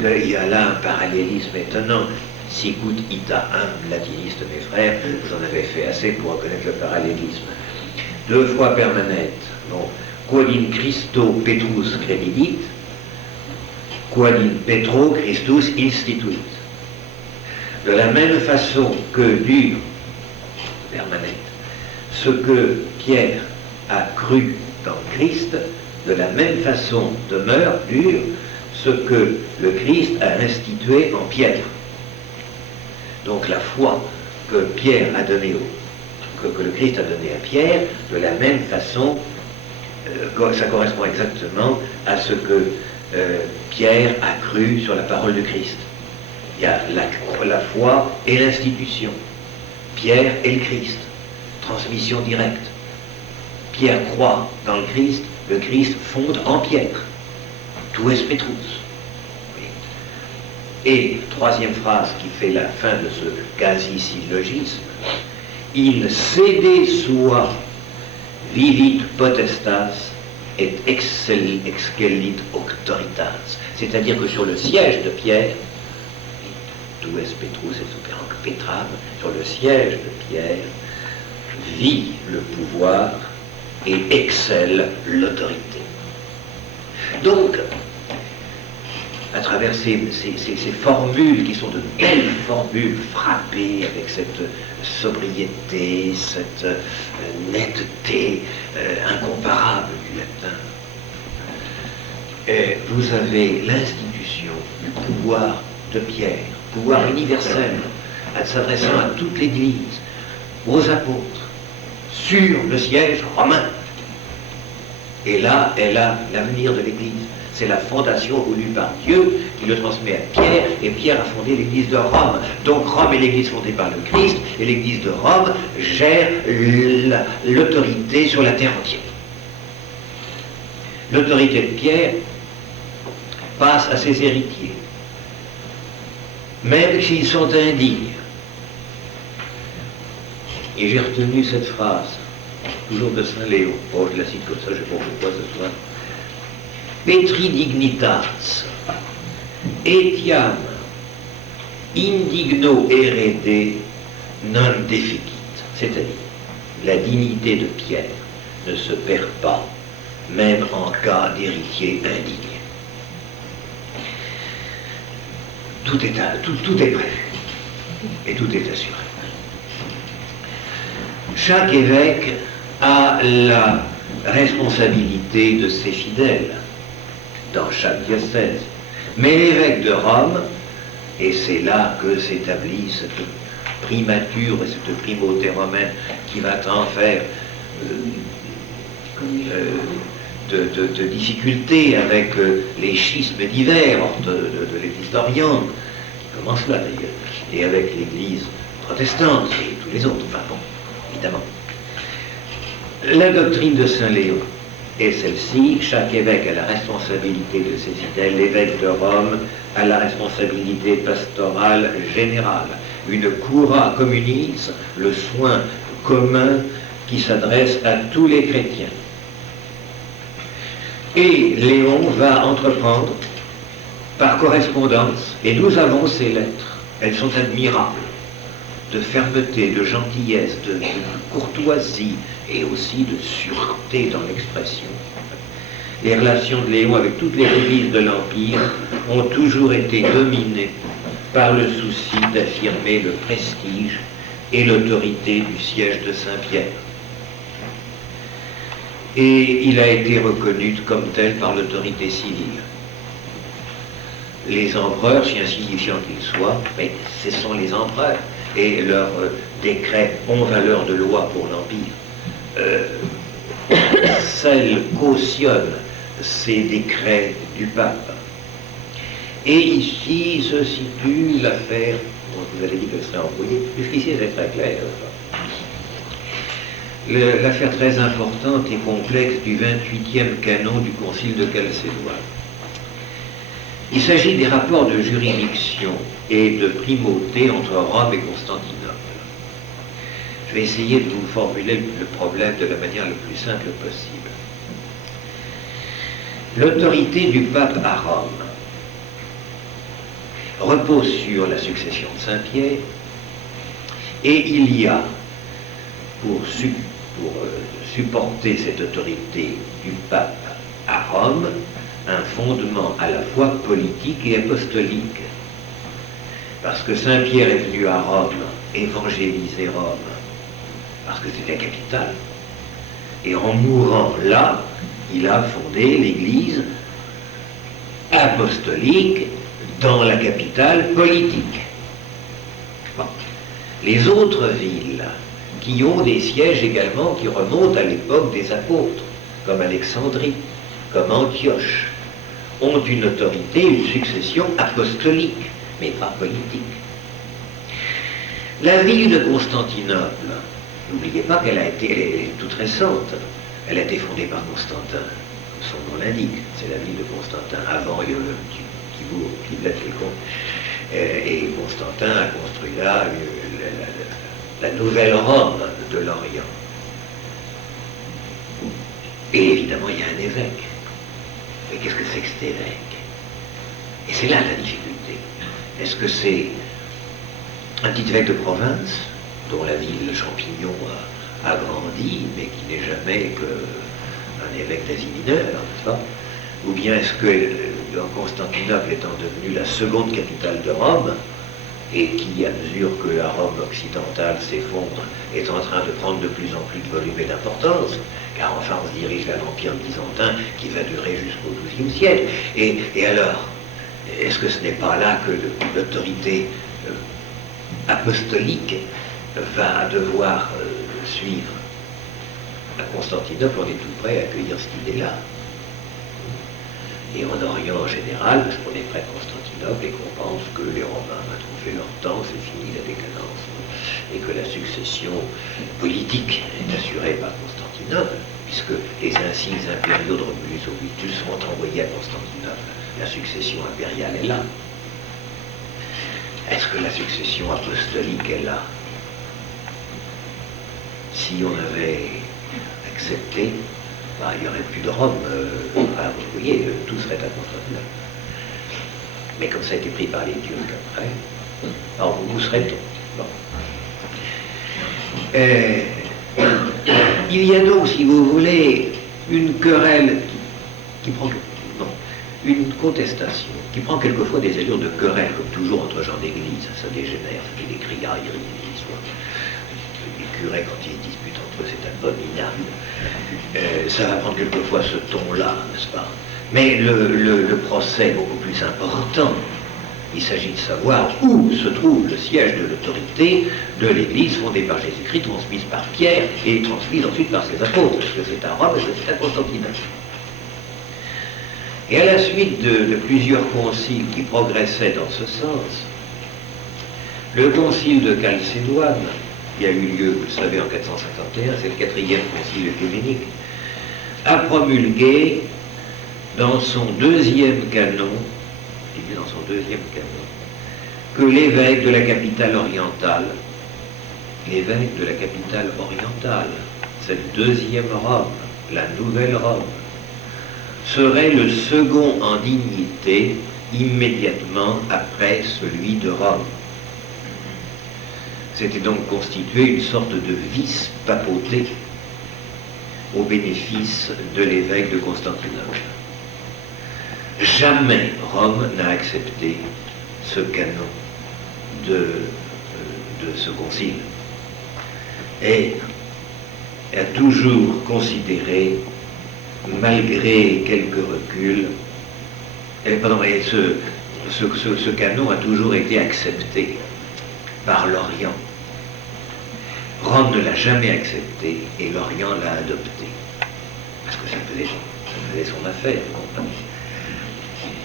qu'il y a là un parallélisme étonnant. Sicut ita, latiniste mes frères, vous en avez fait assez pour reconnaître le parallélisme. Deux fois permanet, donc, quod in Christo Petrus credidit, quod in Petro Christus instituit. De la même façon que dure, permanet, ce que Pierre a cru dans Christ, de la même façon demeure, dure, ce que le Christ a institué en Pierre. Donc la foi que Pierre a donnée que le Christ a donnée à Pierre, de la même façon, ça correspond exactement à ce que Pierre a cru sur la parole de Christ. Il y a la foi et l'institution. Pierre et le Christ. Transmission directe. Pierre croit dans le Christ fonde en Pierre. Tu es Petrus. Oui. Et troisième phrase qui fait la fin de ce quasi-syllogisme, il sede sua vivit potestas et excellit auctoritas. C'est-à-dire que sur le siège de Pierre, tu es Petrus et superanque Petram, sur le siège de Pierre, vit le pouvoir et excelle l'autorité. Donc, à travers ces formules qui sont de belles formules frappées avec cette sobriété, cette netteté incomparable du latin, vous avez l'institution du pouvoir de Pierre, pouvoir universel, s'adressant à toute l'Église, aux apôtres, sur le siège romain. Et là, elle a l'avenir de l'Église. C'est la fondation voulue par Dieu qui le transmet à Pierre, et Pierre a fondé l'Église de Rome. Donc Rome est l'Église fondée par le Christ, et l'Église de Rome gère l'autorité sur la terre entière. L'autorité de Pierre passe à ses héritiers, même s'ils sont indignes. Et j'ai retenu cette phrase, toujours de Saint Léon. Oh, je la cite comme ça, je ne sais pas pourquoi ce soir. Petri dignitas, etiam indigno herede non deficit. C'est-à-dire, la dignité de Pierre ne se perd pas, même en cas d'héritier indigne. Tout est prévu, et tout est assuré. Chaque évêque a la responsabilité de ses fidèles dans chaque diocèse. Mais l'évêque de Rome, et c'est là que s'établit cette primature et cette primauté romaine qui va en faire de difficultés avec les schismes divers de l'Église d'Orient, qui commence là d'ailleurs, et avec l'Église protestante et tous les autres, enfin bon, évidemment. La doctrine de Saint Léon est celle-ci: chaque évêque a la responsabilité de ses fidèles. L'évêque de Rome a la responsabilité pastorale générale. Une cura communis, le soin commun qui s'adresse à tous les chrétiens. Et Léon va entreprendre par correspondance, et nous avons ces lettres, elles sont admirables, de fermeté, de gentillesse, de courtoisie et aussi de sûreté dans l'expression. Les relations de Léon avec toutes les églises de l'Empire ont toujours été dominées par le souci d'affirmer le prestige et l'autorité du siège de Saint-Pierre. Et il a été reconnu comme tel par l'autorité civile. les empereurs, si insignifiants qu'ils soient, mais ce sont les empereurs, et leurs décrets ont valeur de loi pour l'Empire. Celle cautionne ces décrets du pape. Et ici se situe l'affaire, vous avez dit qu'elle serait envoyée, jusqu'ici c'est très clair. L'affaire très importante et complexe du 28e canon du Concile de Chalcédoine. Il s'agit des rapports de juridiction et de primauté entre Rome et Constantinople. Je vais essayer de vous formuler le problème de la manière la plus simple possible. L'autorité du pape à Rome repose sur la succession de Saint-Pierre, et il y a, pour supporter cette autorité du pape à Rome, un fondement à la fois politique et apostolique. Parce que Saint-Pierre est venu à Rome évangéliser Rome, parce que c'était la capitale, et en mourant là, il a fondé l'Église apostolique dans la capitale politique. Bon. Les autres villes qui ont des sièges également qui remontent à l'époque des apôtres, comme Alexandrie, comme Antioche, ont une autorité, une succession apostolique, mais pas politique. La ville de Constantinople, n'oubliez pas qu'elle a été, elle est toute récente, elle a été fondée par Constantin, comme son nom l'indique, c'est la ville de Constantin, avant Thibourg, et Constantin a construit là la nouvelle Rome de l'Orient. Et évidemment, il y a un évêque. Mais qu'est-ce que c'est que cet évêque? Et c'est là la difficulté. Est-ce que c'est un petit évêque de province, dont la ville de Champignon a grandi, mais qui n'est jamais qu'un évêque d'Asie mineure, n'est-ce pas? Ou bien est-ce que Constantinople étant devenue la seconde capitale de Rome, et qui, à mesure que la Rome occidentale s'effondre, est en train de prendre de plus en plus de volume et d'importance, car enfin on se dirige vers l'Empire byzantin qui va durer jusqu'au XIIe siècle. Et alors, est-ce que ce n'est pas là que l'autorité apostolique va devoir suivre? À Constantinople, on est tout prêt à accueillir cette idée-là. Et en Orient en général, parce qu'on est près de Constantinople et qu'on pense que les Romains ont fait leur temps, c'est fini la décadence, et que la succession politique est assurée par Constantinople, puisque les insignes impériaux de Romulus Auguste seront envoyés à Constantinople. La succession impériale est là. Est-ce que la succession apostolique est là? Si on avait accepté, il n'y aurait plus de Rome, vous voyez, tout serait à Constantinople. Mais comme ça a été pris par les Turcs après, alors vous serez tout. Bon. Il y a donc, si vous voulez, une querelle qui prend, non, une contestation qui prend quelquefois des allures de querelle, comme toujours entre gens d'église, ça dégénère, ça fait des criailleries, les curés quand ils disputent entre eux, c'est abominable. Ça va prendre quelquefois ce ton-là, n'est-ce pas? Mais le procès est beaucoup plus important. Il s'agit de savoir où se trouve le siège de l'autorité de l'Église fondée par Jésus-Christ, transmise par Pierre et transmise ensuite par ses apôtres. Est-ce que c'est à Rome, est-ce que c'est à Constantinople? Et à la suite de plusieurs conciles qui progressaient dans ce sens, le concile de Chalcédoine, qui a eu lieu, vous le savez, en 451, c'est le 4e concile œcuménique, a promulgué dans son deuxième canon, que l'évêque de la capitale orientale, cette deuxième Rome, la nouvelle Rome, serait le second en dignité immédiatement après celui de Rome. C'était donc constitué une sorte de vice-papauté au bénéfice de l'évêque de Constantinople. Jamais Rome n'a accepté ce canon de ce concile et a toujours considéré, malgré quelques reculs, ce canon a toujours été accepté par l'Orient. Rome ne l'a jamais accepté et l'Orient l'a adopté. Parce que ça faisait son affaire.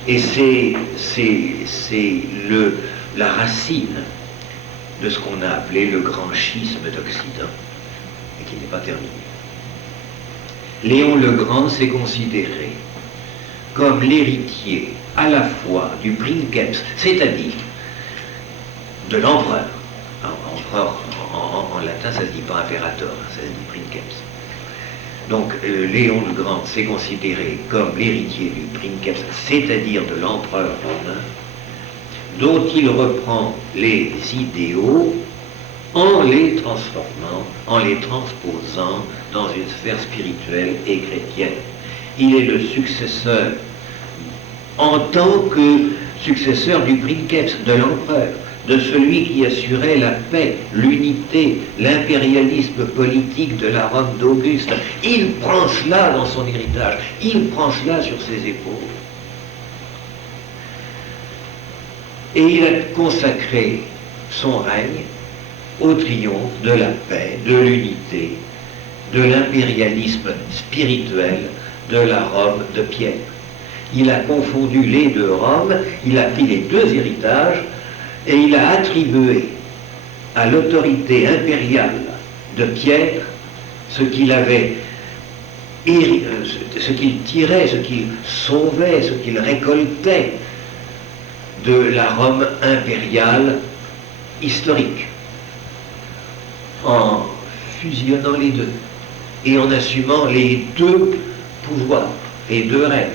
Et c'est la racine de ce qu'on a appelé le grand schisme d'Occident, et qui n'est pas terminé. Léon le Grand s'est considéré comme l'héritier à la fois du princeps, c'est-à-dire de l'empereur. Empereur, en latin, ça ne se dit pas imperator, ça se dit princeps. Donc Léon le Grand s'est considéré comme l'héritier du princeps, c'est-à-dire de l'empereur romain, dont il reprend les idéaux en les transformant, en les transposant dans une sphère spirituelle et chrétienne. Il est le successeur, en tant que successeur du princeps, de l'empereur, de celui qui assurait la paix, l'unité, l'impérialisme politique de la Rome d'Auguste. Il prend cela dans son héritage, il prend cela sur ses épaules. Et il a consacré son règne au triomphe de la paix, de l'unité, de l'impérialisme spirituel de la Rome de Pierre. Il a confondu les deux Roms, il a pris les deux héritages et il a attribué à l'autorité impériale de Pierre ce qu'il avait, ce qu'il tirait, ce qu'il sauvait, ce qu'il récoltait de la Rome impériale historique, en fusionnant les deux et en assumant les deux pouvoirs, les deux règnes.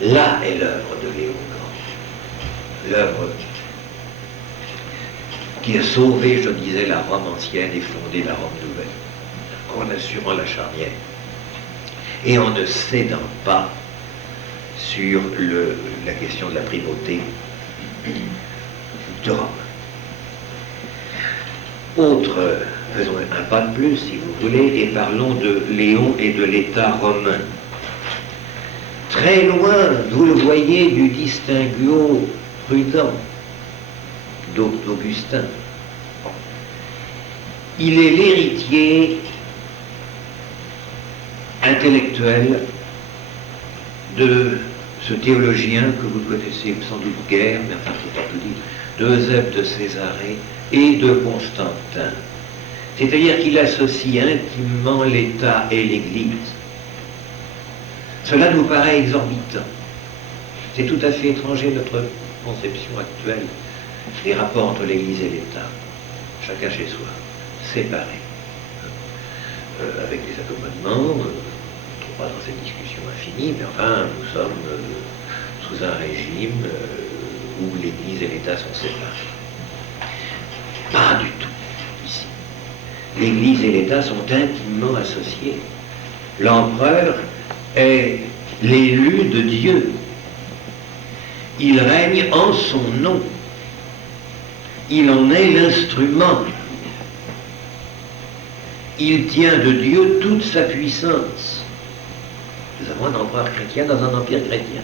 Là est l'œuvre de Léon Grand, l'œuvre qui a sauvé, je disais, la Rome ancienne et fondé la Rome nouvelle, en assurant la charnière et en ne cédant pas sur la question de la primauté de Rome. Faisons un pas de plus, si vous voulez, et parlons de Léon et de l'État romain. Très loin, vous le voyez, du distinguo prudent d'Augustin. Il est l'héritier intellectuel de ce théologien que vous connaissez sans doute guère, mais enfin c'est pas tout dit, d'Eusèbe de Césarée et de Constantin. C'est-à-dire qu'il associe intimement l'État et l'Église. Cela nous paraît exorbitant. C'est tout à fait étranger à notre conception actuelle des rapports entre l'Église et l'État, chacun chez soi, séparés, avec des accommodements. Pas dans cette discussion infinie, mais enfin, nous sommes sous un régime où l'Église et l'État sont séparés. Pas du tout, ici. L'Église et l'État sont intimement associés. L'empereur est l'élu de Dieu. Il règne en son nom. Il en est l'instrument. Il tient de Dieu toute sa puissance. Nous avons un empereur chrétien dans un empire chrétien.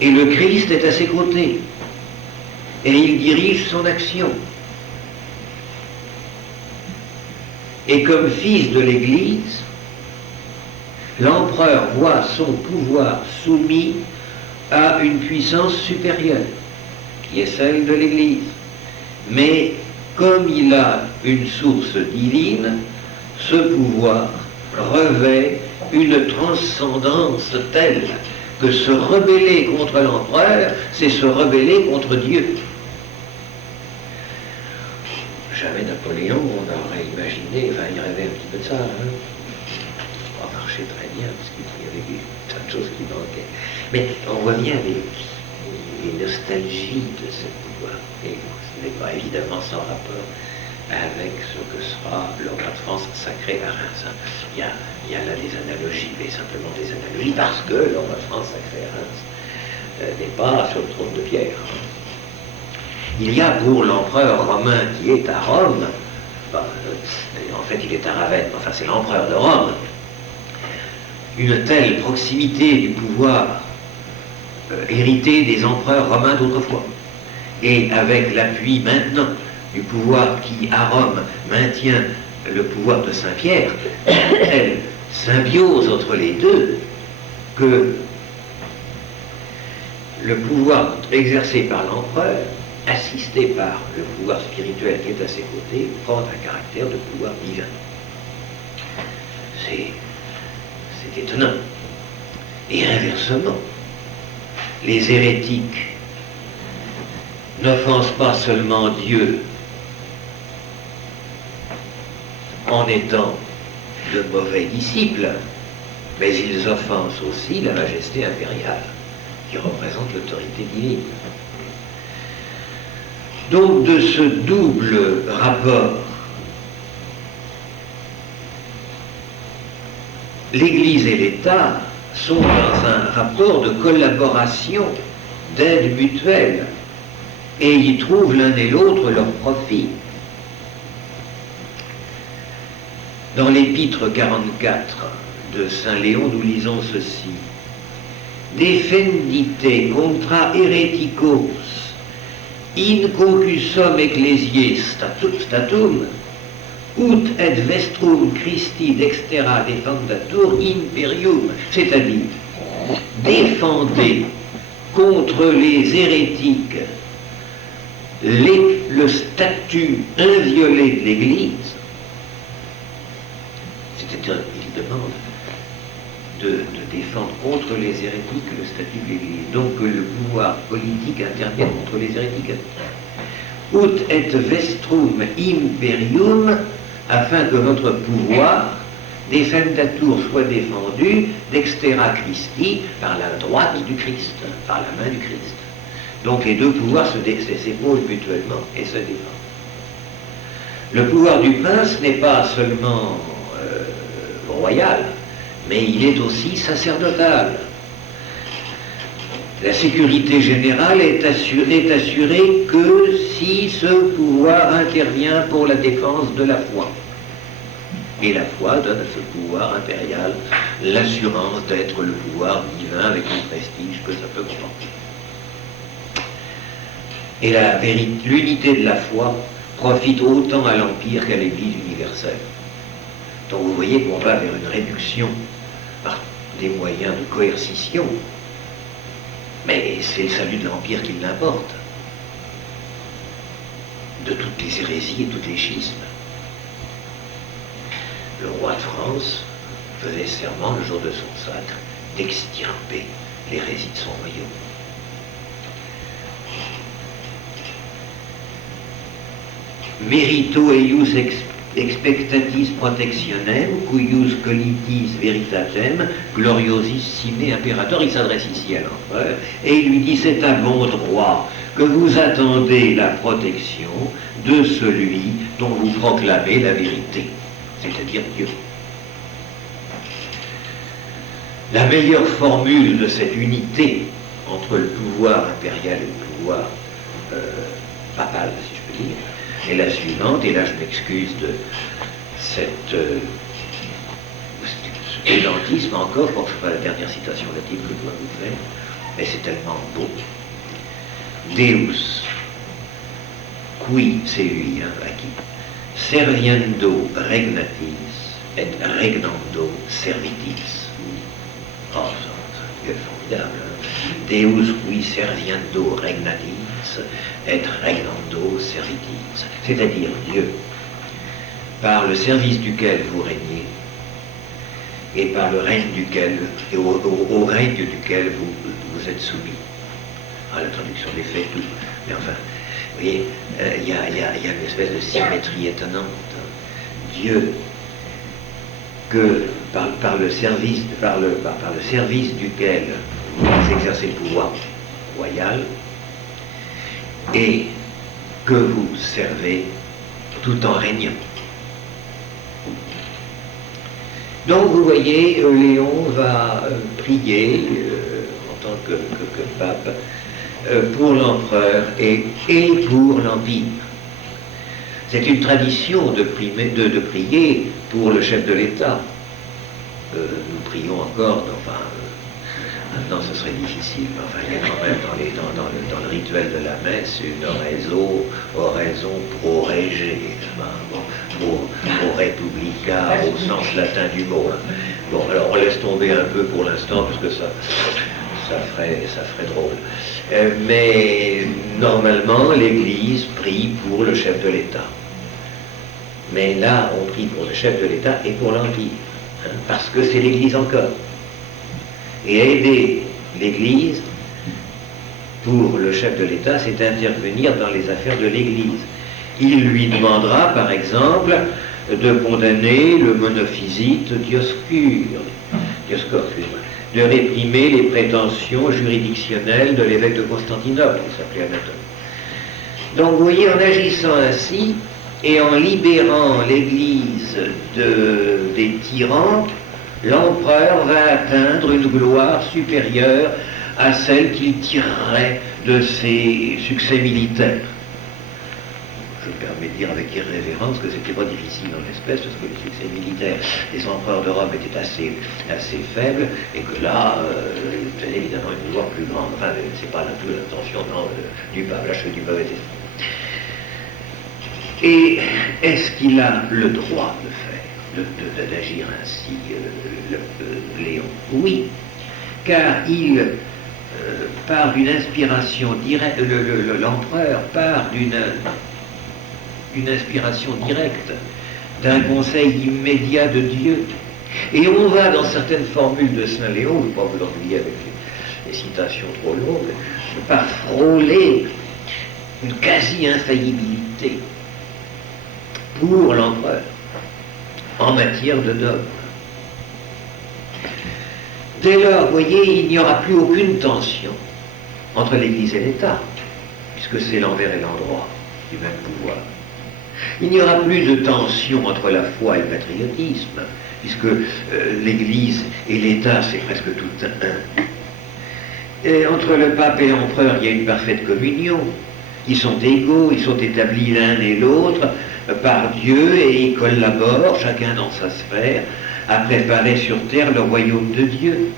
Et le Christ est à ses côtés. Et il dirige son action. Et comme fils de l'Église, l'empereur voit son pouvoir soumis à une puissance supérieure, qui est celle de l'Église. Mais comme il a une source divine, ce pouvoir revêt une transcendance telle que se rebeller contre l'empereur, c'est se rebeller contre Dieu. Jamais Napoléon, on aurait imaginé, enfin il rêvait un petit peu de ça, hein. Ça a marché très bien, parce qu'il y avait eu tas de choses qui manquaient. Mais on voit bien les nostalgies de ce pouvoir, et ce n'est pas évidemment sans rapport avec ce que sera le roi de France sacré à Reims. Il y a là des analogies, mais simplement des analogies, parce que le roi de France sacré à Reims n'est pas sur le trône de Pierre. Il y a pour l'empereur romain qui est à Rome, en fait il est à Ravenne, enfin c'est l'empereur de Rome, une telle proximité du pouvoir hérité des empereurs romains d'autrefois, et avec l'appui maintenant du pouvoir qui, à Rome, maintient le pouvoir de Saint-Pierre, telle symbiose entre les deux, que le pouvoir exercé par l'empereur, assisté par le pouvoir spirituel qui est à ses côtés, prend un caractère de pouvoir divin. C'est étonnant. Et inversement, les hérétiques n'offensent pas seulement Dieu en étant de mauvais disciples, mais ils offensent aussi la majesté impériale qui représente l'autorité divine. Donc de ce double rapport, l'Église et l'État sont dans un rapport de collaboration, d'aide mutuelle, et y trouvent l'un et l'autre leur profit. Dans l'épître 44 de Saint Léon, nous lisons ceci: Defendite contra hereticos in concusum ecclesiae statum ut et vestrum Christi dextera defendatur imperium, c'est-à-dire défendez contre les hérétiques le statut inviolé de l'Église. C'est-à-dire, il demande de défendre contre les hérétiques le statut de l'Église. Donc que le pouvoir politique intervienne contre les hérétiques. Ut et vestrum imperium, afin que notre pouvoir defendatur soit défendu dextera Christi, par la droite du Christ, par la main du Christ. Donc les deux pouvoirs s'épaulent mutuellement et se défendent. Le pouvoir du prince n'est pas seulement royal, mais il est aussi sacerdotal. La sécurité générale n'est assurée que si ce pouvoir intervient pour la défense de la foi. Et la foi donne à ce pouvoir impérial l'assurance d'être le pouvoir divin avec le prestige que ça peut comporter. Et l'unité de la foi profite autant à l'Empire qu'à l'Église universelle. Donc vous voyez qu'on va vers une réduction par des moyens de coercition, mais c'est le salut de l'Empire qui l'importe, de toutes les hérésies et tous les schismes. Le roi de France faisait serment le jour de son sacre d'extirper l'hérésie de son royaume. Merito eius expectatis protectionem, cuius colitis veritatem, gloriosissime imperator. Il s'adresse ici à l'empereur et il lui dit: c'est à bon droit que vous attendez la protection de celui dont vous proclamez la vérité, c'est-à-dire Dieu. La meilleure formule de cette unité entre le pouvoir impérial et le pouvoir papal, si je peux dire, est la suivante, et là je m'excuse de cet pédantisme encore, je pense que ce n'est pas la dernière citation latine que je dois vous faire, mais c'est tellement beau. Deus, qui, c'est lui, à qui, serviendo regnatis et regnando servitis. Oh, c'est formidable. Hein? Deus qui serviendo regnatis et regnando servitis. C'est-à-dire Dieu, par le service duquel vous régnez, et par le règne duquel, et au règne duquel vous êtes soumis. Ah, la traduction des faits, tout. Mais enfin, vous voyez, il y a une espèce de symétrie étonnante. Dieu, que par le service duquel vous exercez le pouvoir royal, et que vous servez tout en régnant. Donc vous voyez, Léon va prier en tant que pape pour l'empereur et pour l'Empire. C'est une tradition de prier pour le chef de l'État. nous prions encore, enfin, maintenant ce serait difficile, mais enfin, il y a quand même dans le rituel de la messe une oraison pro rege, pro republica, au sens latin du mot. Hein. Bon, alors on laisse tomber un peu pour l'instant, parce que ça ferait drôle. Mais normalement, l'Église prie pour le chef de l'État. Mais là, on prie pour le chef de l'État et pour l'Empire, hein, parce que c'est l'Église encore. Et aider l'Église pour le chef de l'État, c'est intervenir dans les affaires de l'Église. Il lui demandera, par exemple, de condamner le monophysite Dioscure, de réprimer les prétentions juridictionnelles de l'évêque de Constantinople, qui s'appelait Anatole. Donc vous voyez, en agissant ainsi, et en libérant l'Église des tyrans, l'empereur va atteindre une gloire supérieure à celle qu'il tirerait de ses succès militaires. Je me permets de dire avec irrévérence que c'était pas difficile en l'espèce, parce que les succès militaires des empereurs de Rome étaient assez faibles, et que là, il tenait évidemment une gloire plus grande. Enfin, c'est pas l'intention du pape, la chute du pape était. Et est-ce qu'il a le droit de faire, d'agir ainsi, Léon? Oui, car il part d'une inspiration directe, l'empereur part d'une inspiration directe, d'un conseil immédiat de Dieu. Et on va, dans certaines formules de Saint Léon, je ne vais pas vous l'ennuyer avec les citations trop longues, par frôler une quasi-infaillibilité pour l'empereur en matière de dogme. Dès lors, vous voyez, il n'y aura plus aucune tension entre l'Église et l'État, puisque c'est l'envers et l'endroit du même pouvoir. Il n'y aura plus de tension entre la foi et le patriotisme, puisque l'Église et l'État, c'est presque tout un. Et entre le pape et l'empereur, il y a une parfaite communion. Ils sont égaux, ils sont établis l'un et l'autre par Dieu, et ils collaborent, chacun dans sa sphère, à préparer sur terre le royaume de Dieu.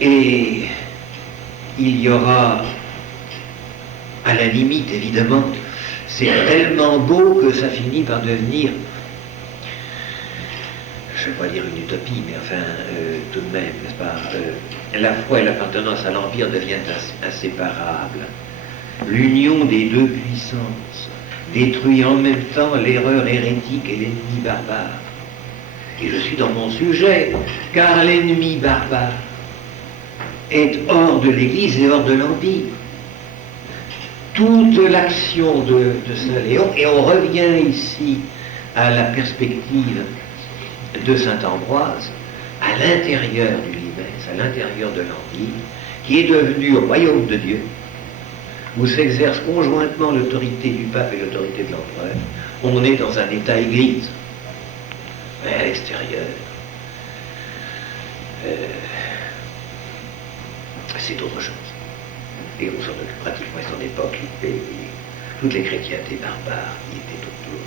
Et il y aura, à la limite évidemment, c'est tellement beau que ça finit par devenir, je ne vais pas dire une utopie, mais enfin, tout de même, n'est-ce pas, la foi et l'appartenance à l'Empire deviennent inséparables. L'union des deux puissances détruit en même temps l'erreur hérétique et l'ennemi barbare. Et je suis dans mon sujet, car l'ennemi barbare est hors de l'Église et hors de l'Empire. Toute l'action de Saint Léon, et on revient ici à la perspective de Saint Ambroise, à l'intérieur du Limès, à l'intérieur de l'Empire, qui est devenu royaume de Dieu, où s'exerce conjointement l'autorité du pape et l'autorité de l'empereur. On est dans un état église. Mais à l'extérieur, c'est autre chose. Et on s'en occupe pratiquement à son époque, toutes les chrétientés barbares qui étaient autour,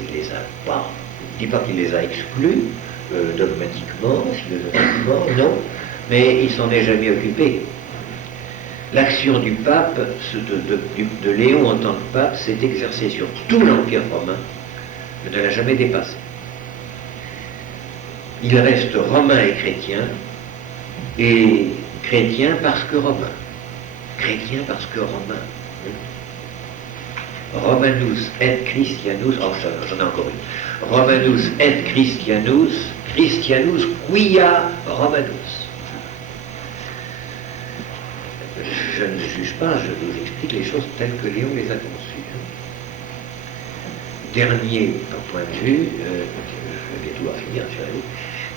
il les a pas. Je ne dis pas qu'il les a exclus, dogmatiquement, philosophiquement, non, mais il s'en est jamais occupé. L'action du pape, de Léon en tant que pape, s'est exercée sur tout l'Empire romain, mais ne l'a jamais dépassé. Il reste romain et chrétien parce que romain. Chrétien parce que romain. Romanus et Christianus, oh j'en ai encore une. Romanus et Christianus, Christianus quia Romanus. Je ne juge pas, je vous explique les choses telles que Léon les a conçues. Dernier point de vue, je vais bientôt à finir,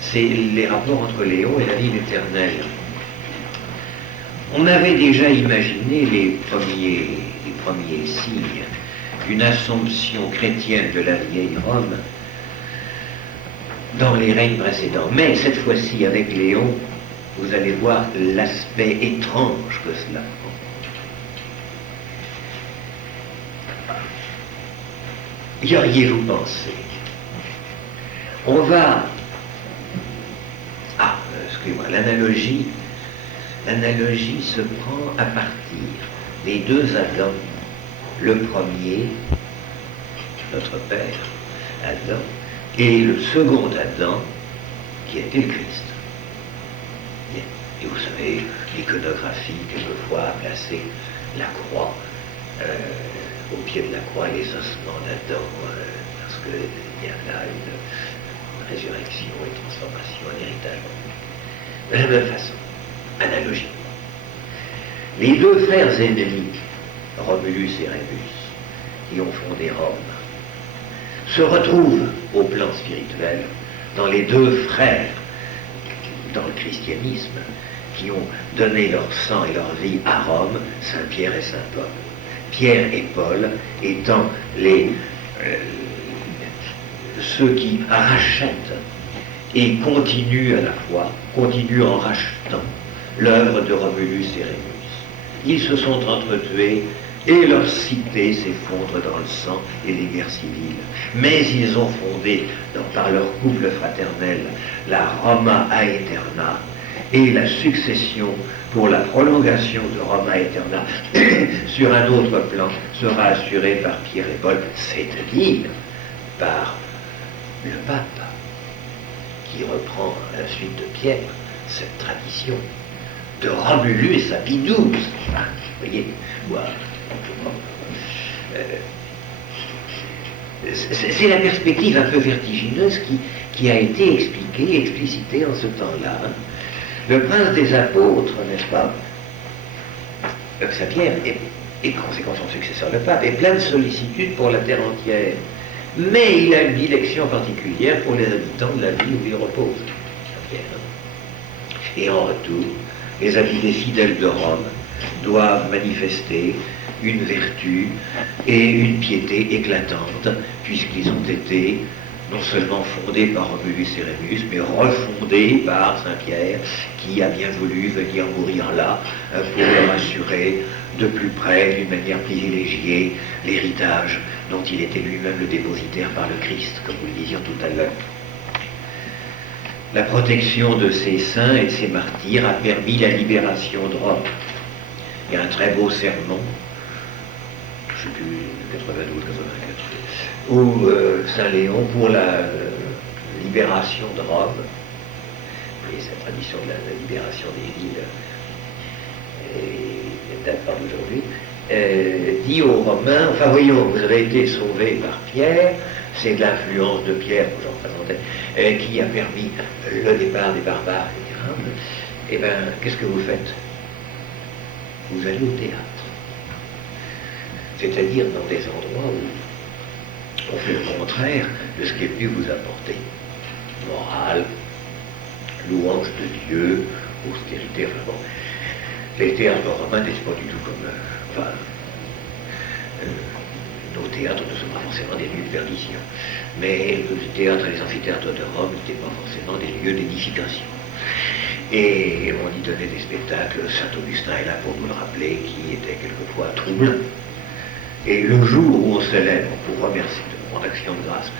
c'est les rapports entre Léon et la vie éternelle. On avait déjà imaginé les premiers signes d'une assomption chrétienne de la vieille Rome dans les règnes précédents. Mais cette fois-ci, avec Léon, vous allez voir l'aspect étrange que cela prend. Y auriez-vous pensé On va... Ah, excusez-moi, l'analogie se prend à partir des deux Adams. Le premier, notre Père, Adam, et le second Adam, qui était le Christ. Bien. Et vous savez, l'iconographie, quelquefois, a placé la croix, au pied de la croix, les ossements d'Adam, parce qu'il y a là une résurrection, une transformation, un héritage. De la même façon, analogie. Les deux frères ennemis, Romulus et Rémus, qui ont fondé Rome, se retrouvent au plan spirituel dans les deux frères dans le christianisme qui ont donné leur sang et leur vie à Rome, Saint Pierre et Saint Paul. Pierre et Paul étant ceux qui rachètent et continuent à la fois, continuent en rachetant l'œuvre de Romulus et Rémus. Ils se sont entretués et leur cité s'effondre dans le sang et les guerres civiles. Mais ils ont fondé, par leur couple fraternel, la Roma Aeterna, et la succession pour la prolongation de Roma Aeterna sur un autre plan sera assurée par Pierre et Paul, c'est-à-dire par le pape, qui reprend à la suite de Pierre cette tradition de Romulus à Pie XII. Vous voyez, c'est la perspective un peu vertigineuse qui a été expliquée, explicitée en ce temps-là. Le prince des apôtres, n'est-ce pas, Saint Pierre, et par conséquent son successeur le pape, est plein de sollicitude pour la terre entière. Mais il a une dilection particulière pour les habitants de la ville où il repose, Saint Pierre. Et en retour, les fidèles de Rome doivent manifester une vertu et une piété éclatante, puisqu'ils ont été non seulement fondés par Romulus et Rémus, mais refondés par Saint-Pierre, qui a bien voulu venir mourir là pour leur assurer de plus près, d'une manière privilégiée, l'héritage dont il était lui-même le dépositaire par le Christ, comme vous le disiez tout à l'heure. La protection de ces saints et de ces martyrs a permis la libération de Rome. Il y a un très beau sermon, je ne sais plus, 92, 84, où Saint Léon, pour la libération de Rome, et cette tradition de la libération des villes, et date pas d'aujourd'hui, dit aux Romains, enfin voyons, vous avez été sauvés par Pierre, c'est de l'influence de Pierre que j'en présentais, qui a permis le départ des barbares, etc. Eh bien, qu'est-ce que vous faites? Vous allez au théâtre. C'est-à-dire dans des endroits où on fait le contraire de ce qui est venu vous apporter. Morale, louange de Dieu, austérité, enfin bon. Les théâtres romains n'étaient pas du tout comme... nos théâtres ne sont pas forcément des lieux de perdition. Mais les théâtres et les amphithéâtres de Rome n'étaient pas forcément des lieux d'édification. Et on y donnait des spectacles, Saint-Augustin est là pour nous le rappeler, qui étaient quelquefois troublants. Et le jour où on célèbre, pour remercier, en action de grâce,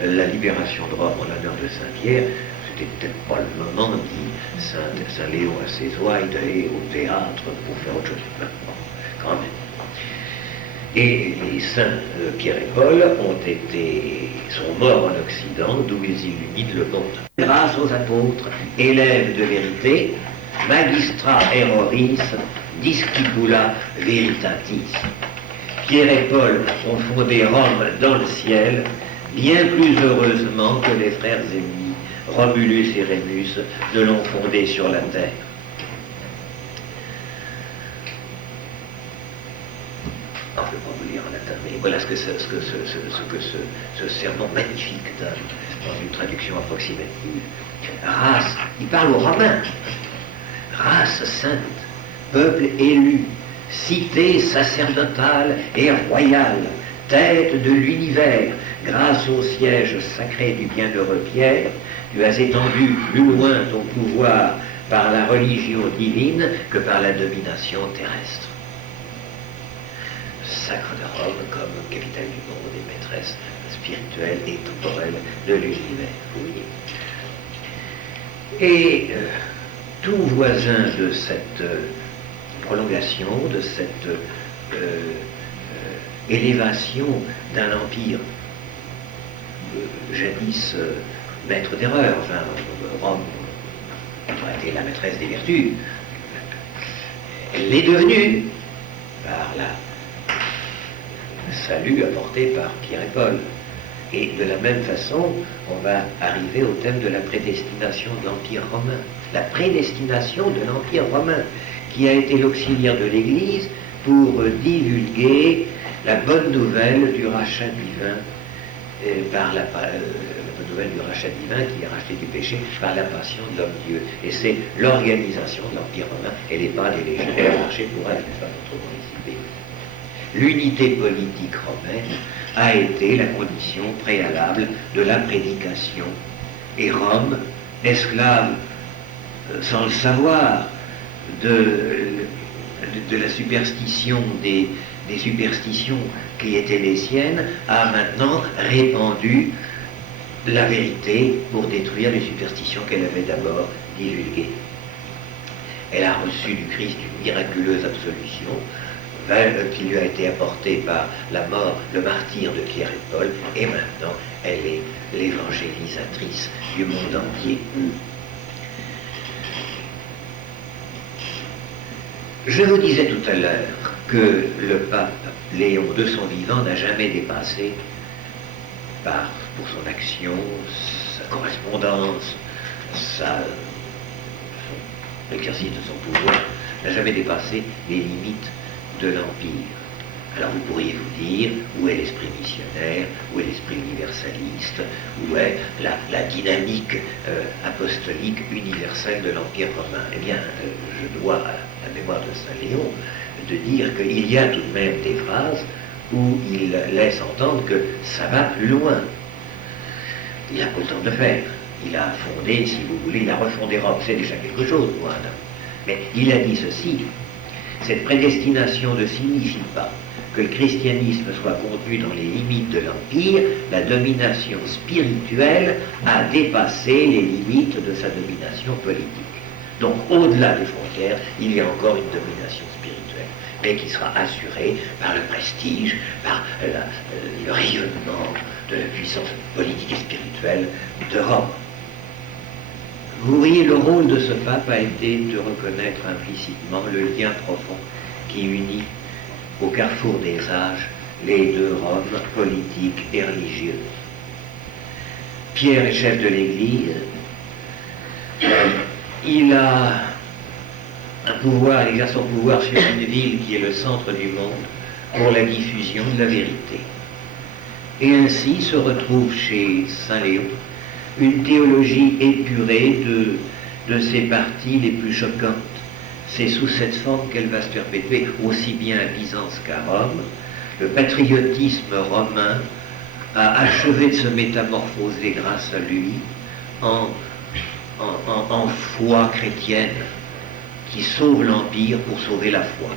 la libération de Rome en l'honneur de Saint-Pierre, c'était peut-être pas le moment, dit Saint Léon à ses oies, d'aller au théâtre pour faire autre chose. Bon, quand même. Et les saints Pierre et Paul sont morts en Occident, d'où ils illuminent le monde. Grâce aux apôtres, élèves de vérité, magistra erroris, discipula veritatis. Pierre et Paul ont fondé Rome dans le ciel, bien plus heureusement que les frères ennemis, Romulus et Rémus, ne l'ont fondé sur la terre. Je ne vais pas vous lire en latin, mais voilà ce que ce sermon magnifique donne dans une traduction approximative. Race, il parle aux Romains. Race sainte, peuple élu, cité sacerdotale et royale, tête de l'univers, grâce au siège sacré du bienheureux Pierre, tu as étendu plus loin ton pouvoir par la religion divine que par la domination terrestre. sacre de Rome comme capitale du monde et maîtresse spirituelle et temporelle de l'univers. Oui. Et tout voisin de cette prolongation, de cette élévation d'un empire jadis maître d'erreur, enfin Rome a été la maîtresse des vertus, elle l'est devenue par le salut apporté par Pierre et Paul. Et de la même façon, on va arriver au thème de la prédestination de l'Empire romain. La prédestination de l'Empire romain, qui a été l'auxiliaire de l'Église pour divulguer la bonne nouvelle du rachat divin, par la bonne nouvelle du rachat divin qui est racheté du péché par la passion de l'homme-dieu. Et c'est l'organisation de l'Empire romain, elle n'est pas des légions, elle a marché pour elle, n'est pas notre municipalité. L'unité politique romaine a été la condition préalable de la prédication. Et Rome, esclave, sans le savoir, de la superstition des superstitions qui étaient les siennes, a maintenant répandu la vérité pour détruire les superstitions qu'elle avait d'abord divulguées. Elle a reçu du Christ une miraculeuse absolution qui lui a été apportée par la mort, le martyre de Pierre et Paul, et maintenant elle est l'évangélisatrice du monde entier. Je vous disais tout à l'heure que le pape Léon de son vivant n'a jamais dépassé, pour son action, sa correspondance, l'exercice de son pouvoir, n'a jamais dépassé les limites de l'Empire. Alors vous pourriez vous dire, où est l'esprit missionnaire, où est l'esprit universaliste, où est la dynamique apostolique universelle de l'Empire romain? Eh bien, je dois à la mémoire de Saint Léon de dire qu'il y a tout de même des phrases où il laisse entendre que ça va plus loin. Il n'a pas le temps de le faire. Il a fondé, si vous voulez, il a refondé Rome, c'est déjà quelque chose pour un homme. Mais il a dit ceci: cette prédestination ne signifie pas que le christianisme soit contenu dans les limites de l'Empire. La domination spirituelle a dépassé les limites de sa domination politique. Donc, au-delà des frontières, il y a encore une domination spirituelle, mais qui sera assurée par le prestige, par le rayonnement de la puissance politique et spirituelle de Rome. Vous voyez, le rôle de ce pape a été de reconnaître implicitement le lien profond qui unit au carrefour des âges les deux Roms, politiques et religieuses. Pierre est chef de l'Église, il a un pouvoir, il exerce son pouvoir sur une ville qui est le centre du monde pour la diffusion de la vérité. Et ainsi se retrouve chez Saint Léon une théologie épurée de ses parties les plus choquantes. C'est sous cette forme qu'elle va se perpétuer aussi bien à Byzance qu'à Rome. Le patriotisme romain a achevé de se métamorphoser grâce à lui en foi chrétienne qui sauve l'Empire pour sauver la foi.